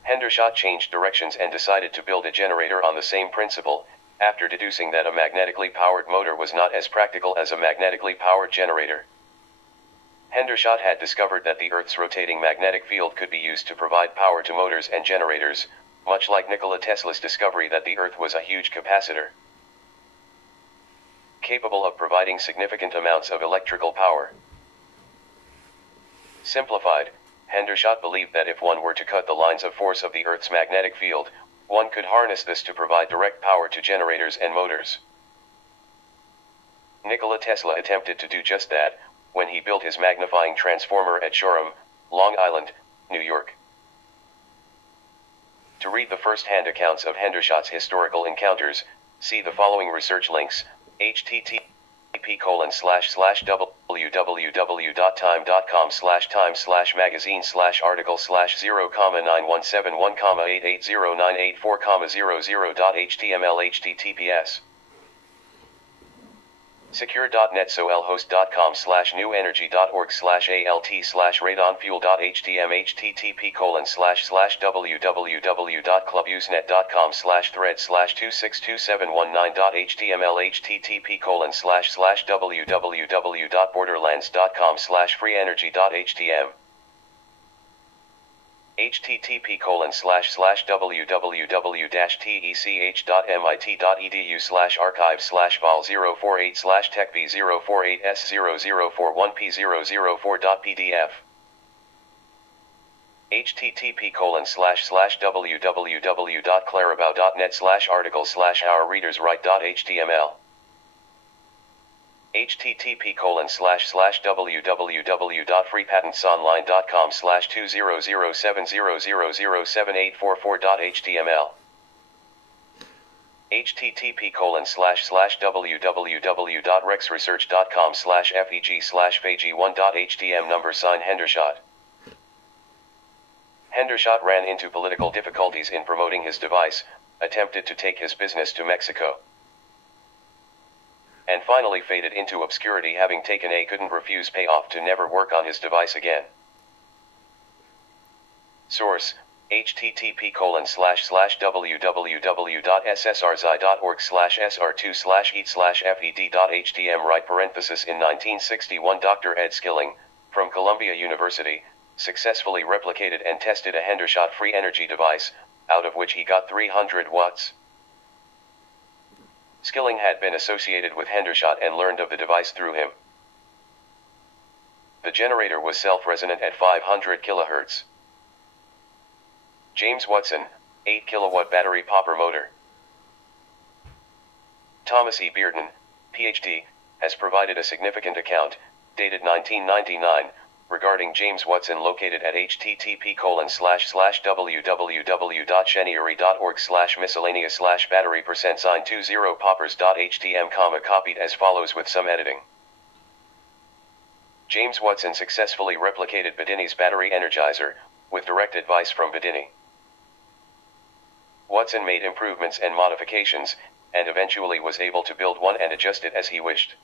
Hendershot changed directions and decided to build a generator on the same principle, after deducing that a magnetically powered motor was not as practical as a magnetically powered generator. Hendershot had discovered that the Earth's rotating magnetic field could be used to provide power to motors and generators, much like Nikola Tesla's discovery that the Earth was a huge capacitor, capable of providing significant amounts of electrical power. Simplified, Hendershot believed that if one were to cut the lines of force of the Earth's magnetic field, one could harness this to provide direct power to generators and motors. Nikola Tesla attempted to do just that, when he built his magnifying transformer at Shoreham, Long Island, New York. To read the first-hand accounts of Hendershot's historical encounters, see the following research links: http://www.time.com/time/magazine/article/0,9171,880984,00.html secure.netsoLhost.com/newenergy.org/alt/radonfuel.htm http://www.clubusenet.com/thread/2627119.html http://www.borderlands.com/freeenergy.htm http://www.tech.mit.edu/archive/vol048/tech-b048s004-1p004.pdf http://www.clarabelle.net/article/our-readers-write.html http://www.freepatentsonline.com/200700078444.html http://www.rexresearch.com/feg/1.htm number sign Hendershot. Hendershot ran into political difficulties in promoting his device, attempted to take his business to Mexico, and finally faded into obscurity, having taken a couldn't refuse payoff to never work on his device again. Source: http://www.ssrzi.org/sr2/eat/fed.htm right parenthesis in 1961 Dr. Ed Skilling, from Columbia University, successfully replicated and tested a Hendershot free energy device, out of which he got 300 watts. Skilling had been associated with Hendershot and learned of the device through him. The generator was self-resonant at 500 kHz. James Watson, 8 kilowatt battery popper motor. Thomas E. Bearden, Ph.D., has provided a significant account, dated 1999, regarding James Watson, located at http://www.cheniery.org/miscellaneous/battery%20poppers.htm, copied as follows with some editing. James Watson successfully replicated Bedini's battery energizer, with direct advice from Bedini. Watson made improvements and modifications, and eventually was able to build one and adjust it as he wished.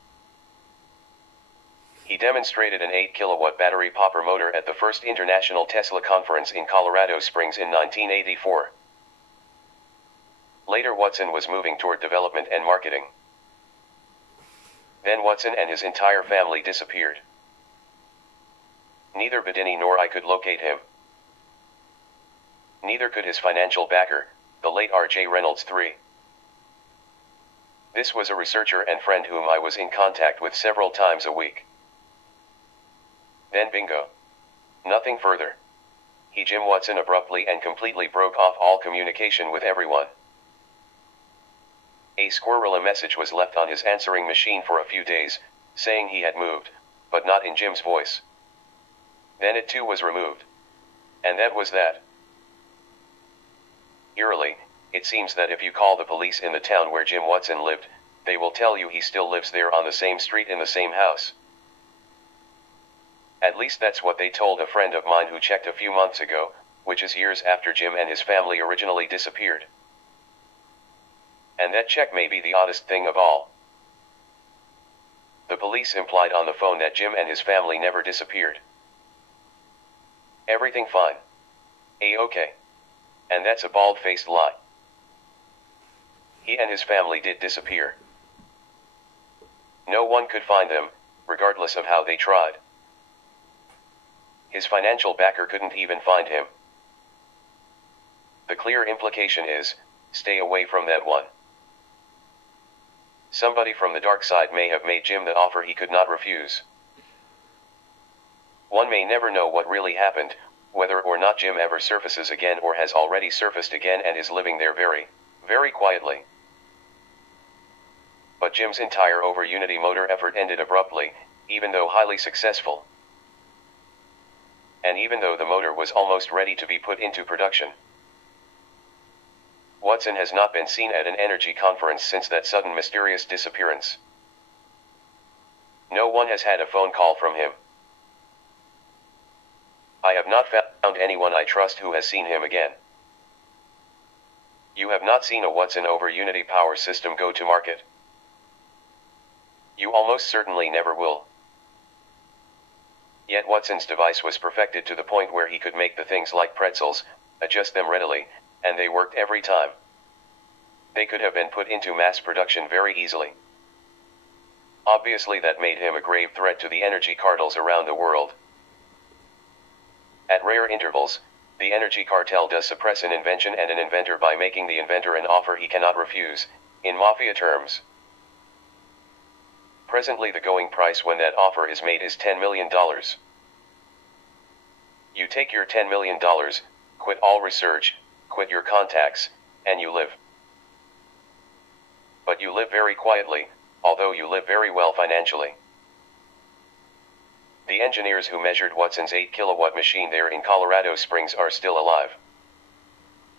He demonstrated an 8-kilowatt battery popper motor at the first International Tesla Conference in Colorado Springs in 1984. Later Watson was moving toward development and marketing. Then Watson and his entire family disappeared. Neither Bedini nor I could locate him. Neither could his financial backer, the late R.J. Reynolds III. This was a researcher and friend whom I was in contact with several times a week. Then bingo. Nothing further. Jim Watson abruptly and completely broke off all communication with everyone. A squirrel message was left on his answering machine for a few days, saying he had moved, but not in Jim's voice. Then it too was removed. And that was that. Eerily, it seems that if you call the police in the town where Jim Watson lived, they will tell you he still lives there on the same street in the same house. At least that's what they told a friend of mine who checked a few months ago, which is years after Jim and his family originally disappeared. And that check may be the oddest thing of all. The police implied on the phone that Jim and his family never disappeared. Everything fine. A-okay. And that's a bald-faced lie. He and his family did disappear. No one could find them, regardless of how they tried. His financial backer couldn't even find him. The clear implication is, stay away from that one. Somebody from the dark side may have made Jim the offer he could not refuse. One may never know what really happened, whether or not Jim ever surfaces again or has already surfaced again and is living there very, very quietly. But Jim's entire over-Unity motor effort ended abruptly, even though highly successful. And even though the motor was almost ready to be put into production. Watson has not been seen at an energy conference since that sudden mysterious disappearance. No one has had a phone call from him. I have not found anyone I trust who has seen him again. You have not seen a Watson over Unity power system go to market. You almost certainly never will. Yet Watson's device was perfected to the point where he could make the things like pretzels, adjust them readily, and they worked every time. They could have been put into mass production very easily. Obviously that made him a grave threat to the energy cartels around the world. At rare intervals, the energy cartel does suppress an invention and an inventor by making the inventor an offer he cannot refuse, in mafia terms. Presently the going price when that offer is made is $10 million. You take your $10 million, quit all research, quit your contacts, and you live. But you live very quietly, although you live very well financially. The engineers who measured Watson's 8-kilowatt machine there in Colorado Springs are still alive.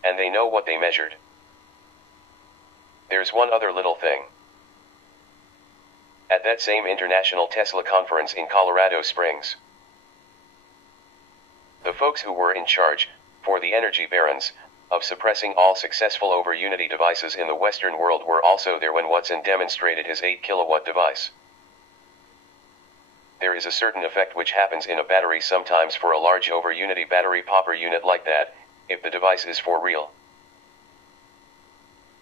And they know what they measured. There's one other little thing. At that same International Tesla Conference in Colorado Springs, the folks who were in charge, for the energy barons, of suppressing all successful over Unity devices in the Western world were also there when Watson demonstrated his 8-kilowatt device. There is a certain effect which happens in a battery sometimes for a large over Unity battery popper unit like that, if the device is for real.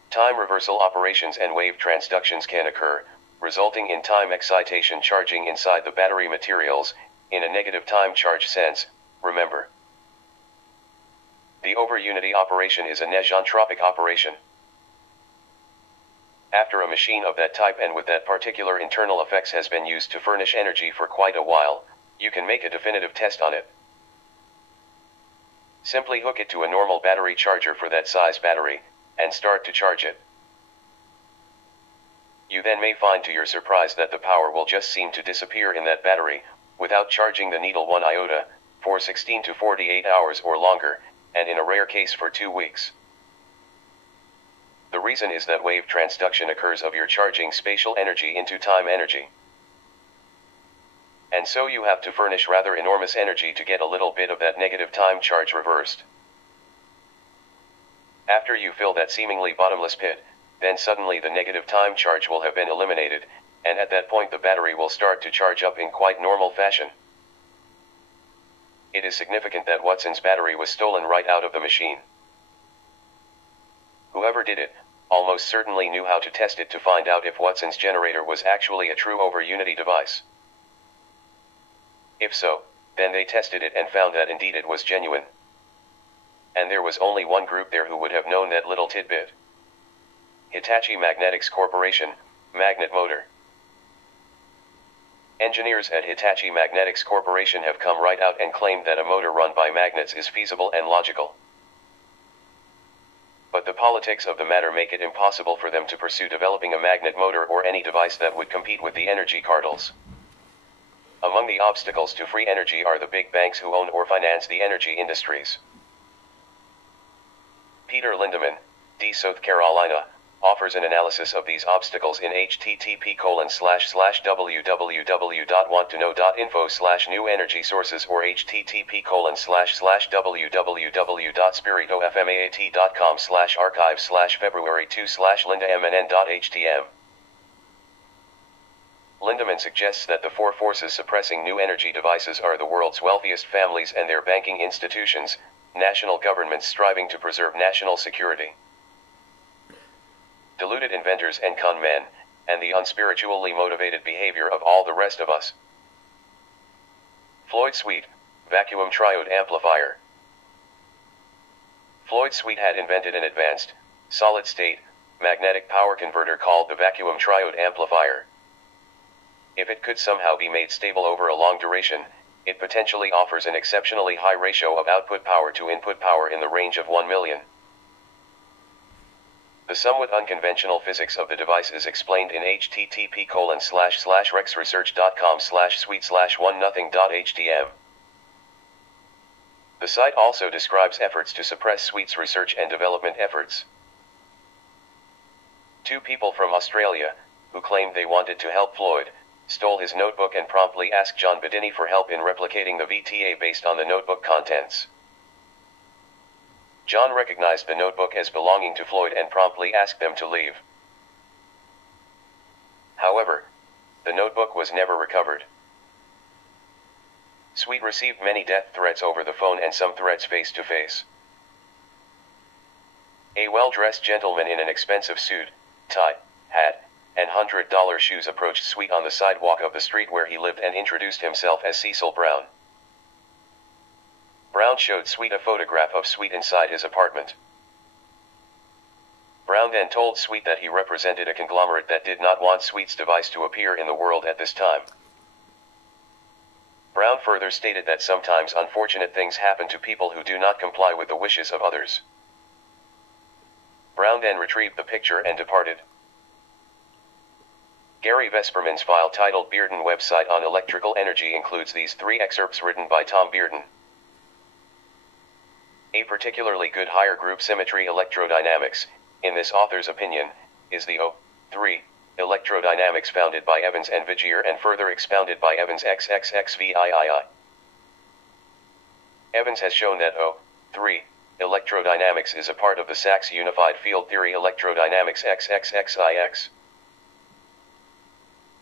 Time reversal operations and wave transductions can occur, resulting in time excitation charging inside the battery materials, in a negative time charge sense, remember. The over-Unity operation is a negentropic operation. After a machine of that type and with that particular internal effects has been used to furnish energy for quite a while, you can make a definitive test on it. Simply hook it to a normal battery charger for that size battery, and start to charge it. You then may find to your surprise that the power will just seem to disappear in that battery, without charging the needle 1 iota, for 16 to 48 hours or longer, and in a rare case for 2 weeks. The reason is that wave transduction occurs of your charging spatial energy into time energy. And so you have to furnish rather enormous energy to get a little bit of that negative time charge reversed. After you fill that seemingly bottomless pit, then suddenly the negative time charge will have been eliminated, and at that point the battery will start to charge up in quite normal fashion. It is significant that Watson's battery was stolen right out of the machine. Whoever did it almost certainly knew how to test it to find out if Watson's generator was actually a true over-unity device. If so, then they tested it and found that indeed it was genuine. And there was only one group there who would have known that little tidbit. Hitachi Magnetics Corporation, magnet motor. Engineers at Hitachi Magnetics Corporation have come right out and claimed that a motor run by magnets is feasible and logical. But the politics of the matter make it impossible for them to pursue developing a magnet motor or any device that would compete with the energy cartels. Among the obstacles to free energy are the big banks who own or finance the energy industries. Peter Lindemann, D. South Carolina, offers an analysis of these obstacles in http://www.wanttoknow.info/new energy sources or http://www.spiritoFMAAT.com/archive/February 2/Linda-MNN.htm. Lindemann suggests that the four forces suppressing new energy devices are the world's wealthiest families and their banking institutions, national governments striving to preserve national security, deluded inventors and con men, and the unspiritually motivated behavior of all the rest of us. Floyd Sweet, vacuum triode amplifier. Floyd Sweet had invented an advanced, solid-state, magnetic power converter called the vacuum triode amplifier. If it could somehow be made stable over a long duration, it potentially offers an exceptionally high ratio of output power to input power in the range of 1 million. The somewhat unconventional physics of the device is explained in http://rexresearch.com/sweet/1nothing.htm. The site also describes efforts to suppress Sweet's research and development efforts. Two people from Australia, who claimed they wanted to help Floyd, stole his notebook and promptly asked John Bedini for help in replicating the VTA based on the notebook contents. John recognized the notebook as belonging to Floyd and promptly asked them to leave. However, the notebook was never recovered. Sweet received many death threats over the phone and some threats face-to-face. A well-dressed gentleman in an expensive suit, tie, hat, and $100 shoes approached Sweet on the sidewalk of the street where he lived and introduced himself as Cecil Brown. Brown showed Sweet a photograph of Sweet inside his apartment. Brown then told Sweet that he represented a conglomerate that did not want Sweet's device to appear in the world at this time. Brown further stated that sometimes unfortunate things happen to people who do not comply with the wishes of others. Brown then retrieved the picture and departed. Gary Vesperman's file titled Bearden Website on Electrical Energy includes these 3 excerpts written by Tom Bearden. A particularly good higher group symmetry electrodynamics, in this author's opinion, is the O3 electrodynamics founded by Evans and Vigier and further expounded by Evans XXXVIII. Evans has shown that O3 electrodynamics is a part of the Sachs Unified Field Theory Electrodynamics XXXIX.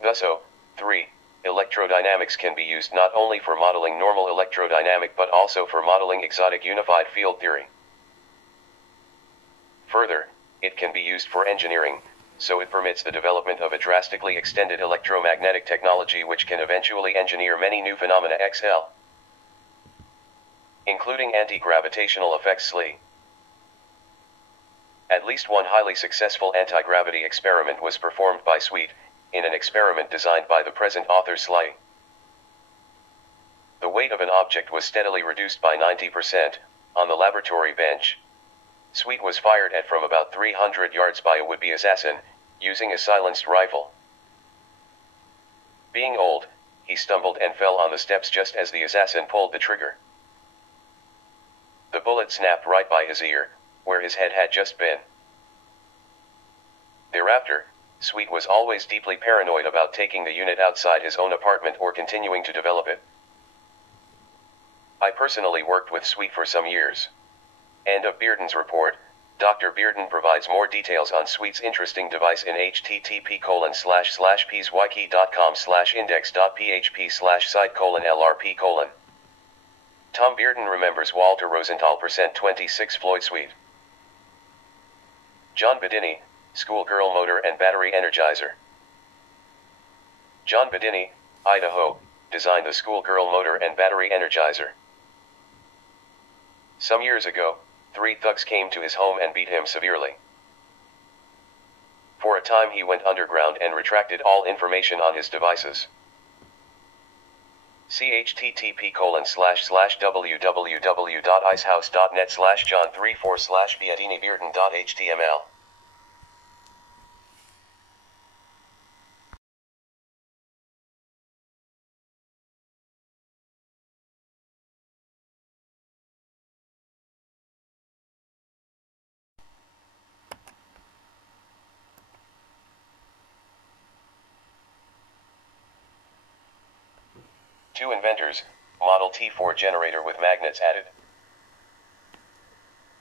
Thus O3 electrodynamics can be used not only for modeling normal electrodynamic but also for modeling exotic unified field theory. Further, it can be used for engineering, so it permits the development of a drastically extended electromagnetic technology which can eventually engineer many new phenomena XL, including anti-gravitational effects SLE. At least one highly successful anti-gravity experiment was performed by Sweet, in an experiment designed by the present author SLE. The weight of an object was steadily reduced by 90%, on the laboratory bench. Sweet was fired at from about 300 yards by a would-be assassin, using a silenced rifle. Being old, he stumbled and fell on the steps just as the assassin pulled the trigger. The bullet snapped right by his ear, where his head had just been. Thereafter, Sweet was always deeply paranoid about taking the unit outside his own apartment or continuing to develop it. I personally worked with Sweet for some years. End of Bearden's report. Dr. Bearden provides more details on Sweet's interesting device in http://peaswiki.com/index.php/site:/lrp:. Tom Bearden remembers Walter Rosenthal %26 Floyd Sweet. John Bedini, Schoolgirl Motor and Battery Energizer. John Bedini, Idaho, designed the Schoolgirl Motor and Battery Energizer. Some years ago, 3 thugs came to his home and beat him severely. For a time he went underground and retracted all information on his devices. See http://www.icehouse.net/john34/bedinibearden.html. Two inventors, Model T Ford generator with magnets added.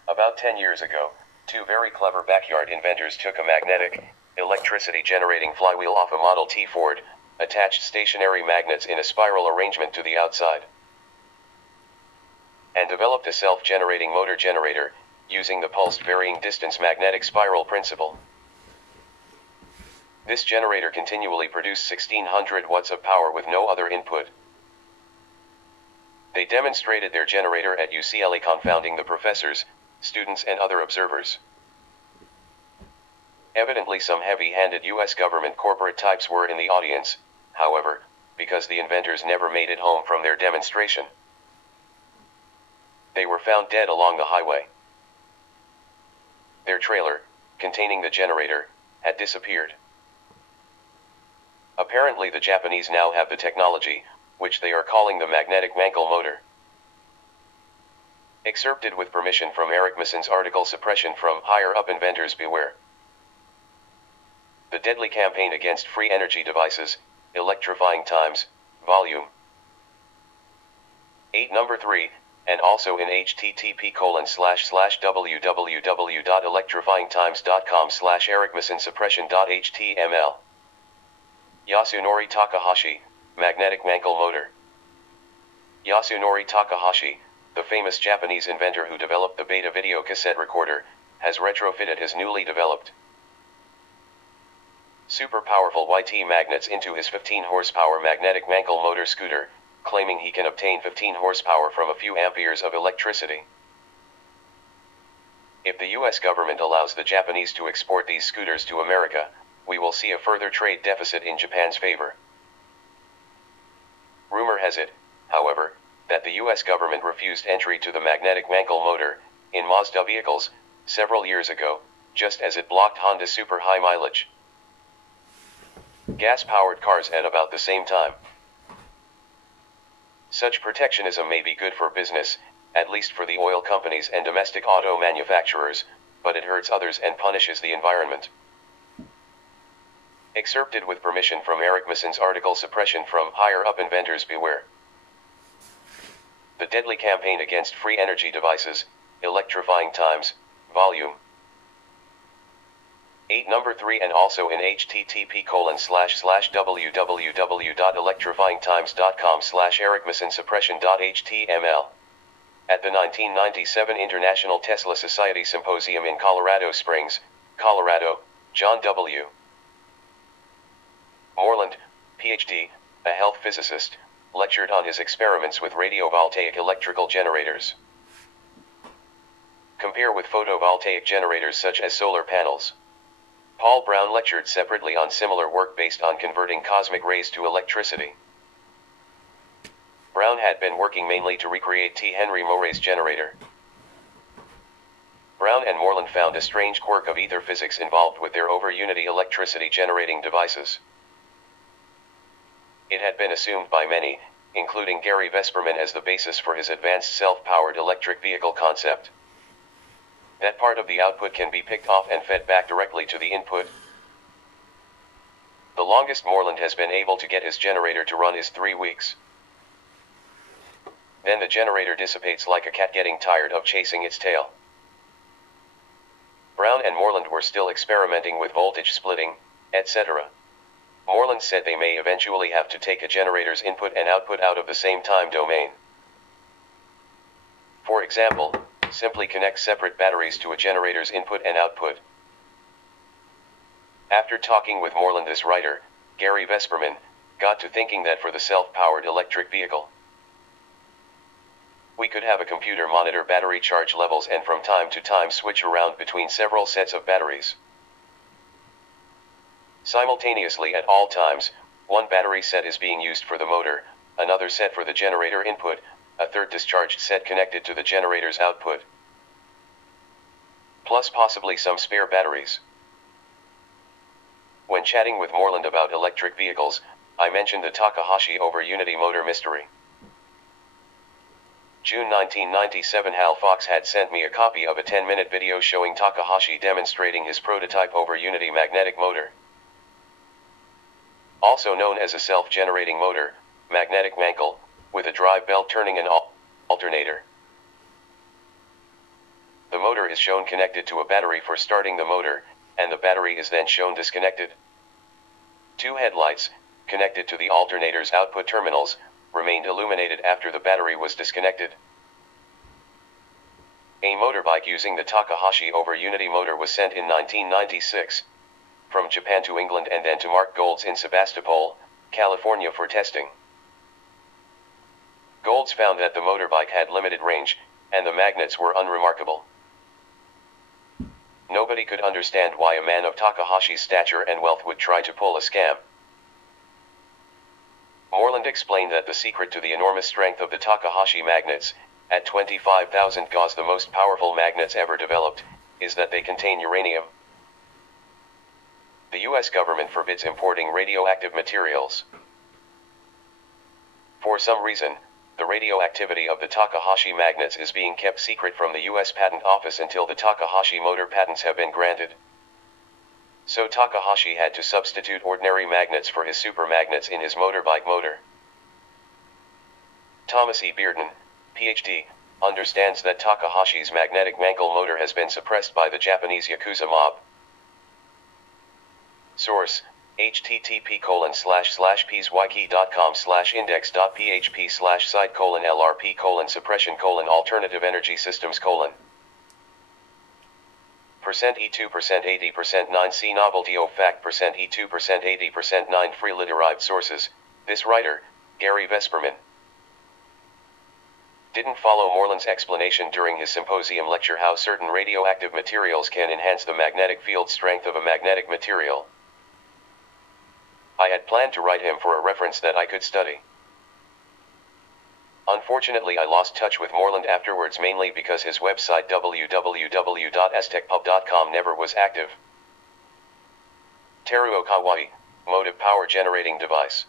About 10 years ago, 2 very clever backyard inventors took a magnetic, electricity-generating flywheel off a Model T Ford, attached stationary magnets in a spiral arrangement to the outside, and developed a self-generating motor generator, using the pulsed varying distance magnetic spiral principle. This generator continually produced 1600 watts of power with no other input. They demonstrated their generator at UCLA, confounding the professors, students and other observers. Evidently some heavy-handed US government corporate types were in the audience, however, because the inventors never made it home from their demonstration. They were found dead along the highway. Their trailer, containing the generator, had disappeared. Apparently the Japanese now have the technology, which they are calling the magnetic Mankell motor. Excerpted with permission from Eric Masson's article Suppression from Higher Up Inventors Beware. The Deadly Campaign Against Free Energy Devices, Electrifying Times, Volume 8 Number 3, and also in http://www.electrifyingtimes.com/ericmassonsuppression.html. Yasunori Takahashi, Magnetic Mankell Motor. Yasunori Takahashi, the famous Japanese inventor who developed the Beta video cassette recorder, has retrofitted his newly developed super powerful YT magnets into his 15 horsepower magnetic Mankell motor scooter, claiming he can obtain 15 horsepower from a few amperes of electricity. If the US government allows the Japanese to export these scooters to America, we will see a further trade deficit in Japan's favor. Rumor has it, however, that the US government refused entry to the magnetic Mankell motor in Mazda vehicles several years ago, just as it blocked Honda super high mileage gas-powered cars at about the same time. Such protectionism may be good for business, at least for the oil companies and domestic auto manufacturers, but it hurts others and punishes the environment. Excerpted with permission from Eric Masson's article Suppression from Higher Up Inventors Beware. The Deadly Campaign Against Free Energy Devices, Electrifying Times, Volume 8 Number 3 and also in http://www.electrifyingtimes.com/ericmassonsuppression.html. At the 1997 International Tesla Society Symposium in Colorado Springs, Colorado, John W. Moreland, Ph.D., a health physicist, lectured on his experiments with radiovoltaic electrical generators. Compare with photovoltaic generators such as solar panels. Paul Brown lectured separately on similar work based on converting cosmic rays to electricity. Brown had been working mainly to recreate T. Henry Moray's generator. Brown and Moreland found a strange quirk of ether physics involved with their over-unity electricity generating devices. It had been assumed by many, including Gary Vesperman as the basis for his advanced self-powered electric vehicle concept, that part of the output can be picked off and fed back directly to the input. The longest Moreland has been able to get his generator to run is 3 weeks. Then the generator dissipates like a cat getting tired of chasing its tail. Brown and Moreland were still experimenting with voltage splitting, etc. Moreland said they may eventually have to take a generator's input and output out of the same time domain. For example, simply connect separate batteries to a generator's input and output. After talking with Moreland, this writer, Gary Vesperman, got to thinking that for the self-powered electric vehicle, we could have a computer monitor battery charge levels and from time to time switch around between several sets of batteries. Simultaneously at all times, one battery set is being used for the motor, another set for the generator input, a third discharged set connected to the generator's output, plus possibly some spare batteries. When chatting with Moreland about electric vehicles, I mentioned the Takahashi over Unity motor mystery. June 1997, Hal Fox had sent me a copy of a 10-minute video showing Takahashi demonstrating his prototype over Unity magnetic motor. Also known as a self-generating motor, magnetic mantle, with a drive belt turning an alternator. The motor is shown connected to a battery for starting the motor, and the battery is then shown disconnected. Two headlights, connected to the alternator's output terminals, remained illuminated after the battery was disconnected. A motorbike using the Takahashi over Unity motor was sent in 1996 from Japan to England and then to Mark Golds in Sebastopol, California for testing. Golds found that the motorbike had limited range, and the magnets were unremarkable. Nobody could understand why a man of Takahashi's stature and wealth would try to pull a scam. Moreland explained that the secret to the enormous strength of the Takahashi magnets, at 25,000 Gauss, the most powerful magnets ever developed, is that they contain uranium. The US government forbids importing radioactive materials. For some reason, the radioactivity of the Takahashi magnets is being kept secret from the US Patent Office until the Takahashi motor patents have been granted. So Takahashi had to substitute ordinary magnets for his super magnets in his motorbike motor. Thomas E. Bearden, Ph.D., understands that Takahashi's magnetic mantle motor has been suppressed by the Japanese Yakuza mob. Source: http://peaswiki.com/index.php/site:/lrp:suppression:alternative-energy-systems:. %E2% 80% 9C novelty of fact %E2% 80% 9 freely derived sources. This writer, Gary Vesperman, didn't follow Moreland's explanation during his symposium lecture how certain radioactive materials can enhance the magnetic field strength of a magnetic material. I had planned to write him for a reference that I could study. Unfortunately, I lost touch with Moreland afterwards, mainly because his website www.aztecpub.com never was active. Teruo Kawai, motive power generating device.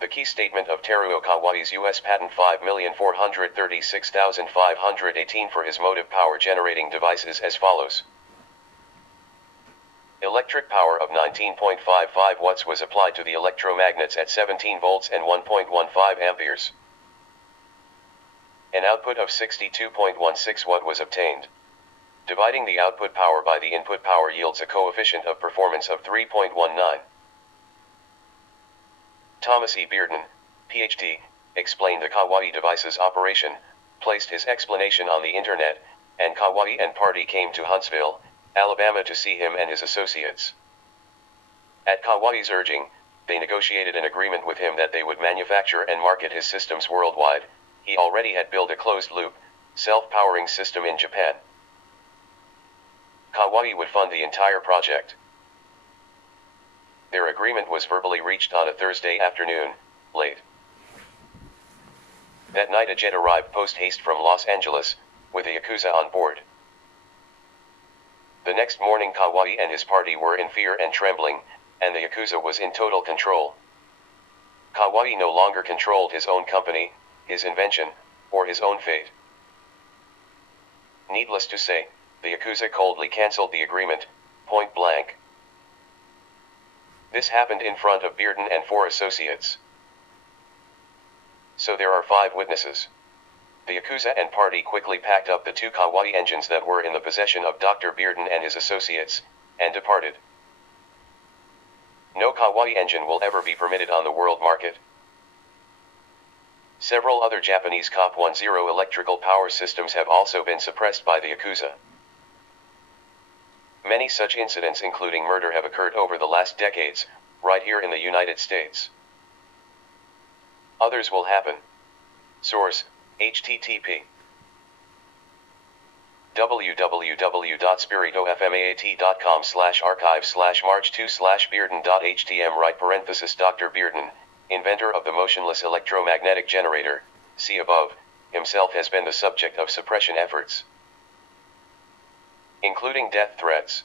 The key statement of Teruo Kawai's U.S. patent 5,436,518 for his motive power generating device is as follows. Electric power of 19.55 watts was applied to the electromagnets at 17 volts and 1.15 amperes. An output of 62.16 watt was obtained. Dividing the output power by the input power yields a coefficient of performance of 3.19. Thomas E. Bearden, Ph.D., explained the Kawai device's operation, placed his explanation on the internet, and Kawai and party came to Huntsville, Alabama to see him and his associates. At Kawai's urging, they negotiated an agreement with him that they would manufacture and market his systems worldwide. He already had built a closed-loop, self-powering system in Japan. Kawai would fund the entire project. Their agreement was verbally reached on a Thursday afternoon, late. That night a jet arrived post-haste from Los Angeles, with a Yakuza on board. The next morning Kawai and his party were in fear and trembling, and the Yakuza was in total control. Kawai no longer controlled his own company, his invention, or his own fate. Needless to say, the Yakuza coldly cancelled the agreement, point blank. This happened in front of Bearden and 4 associates. So there are 5 witnesses. The Yakuza and party quickly packed up the 2 Kawaii engines that were in the possession of Dr. Bearden and his associates, and departed. No Kawaii engine will ever be permitted on the world market. Several other Japanese COP 10 electrical power systems have also been suppressed by the Yakuza. Many such incidents including murder have occurred over the last decades, right here in the United States. Others will happen. Source, http www.spiritofmaat.com/archive/march2/bearden.htm right parenthesis Dr. Bearden, inventor of the motionless electromagnetic generator, see above, himself has been the subject of suppression efforts, including death threats.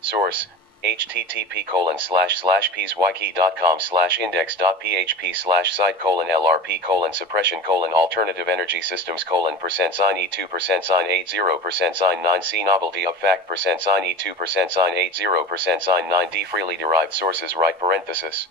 Source, http://peaceWiki.com/index.php/site:/lrp:suppression:alternative energy systems %sign E2%sign 80%sign 9c novelty of fact %sign E2%sign 80%sign 9d freely derived sources right parenthesis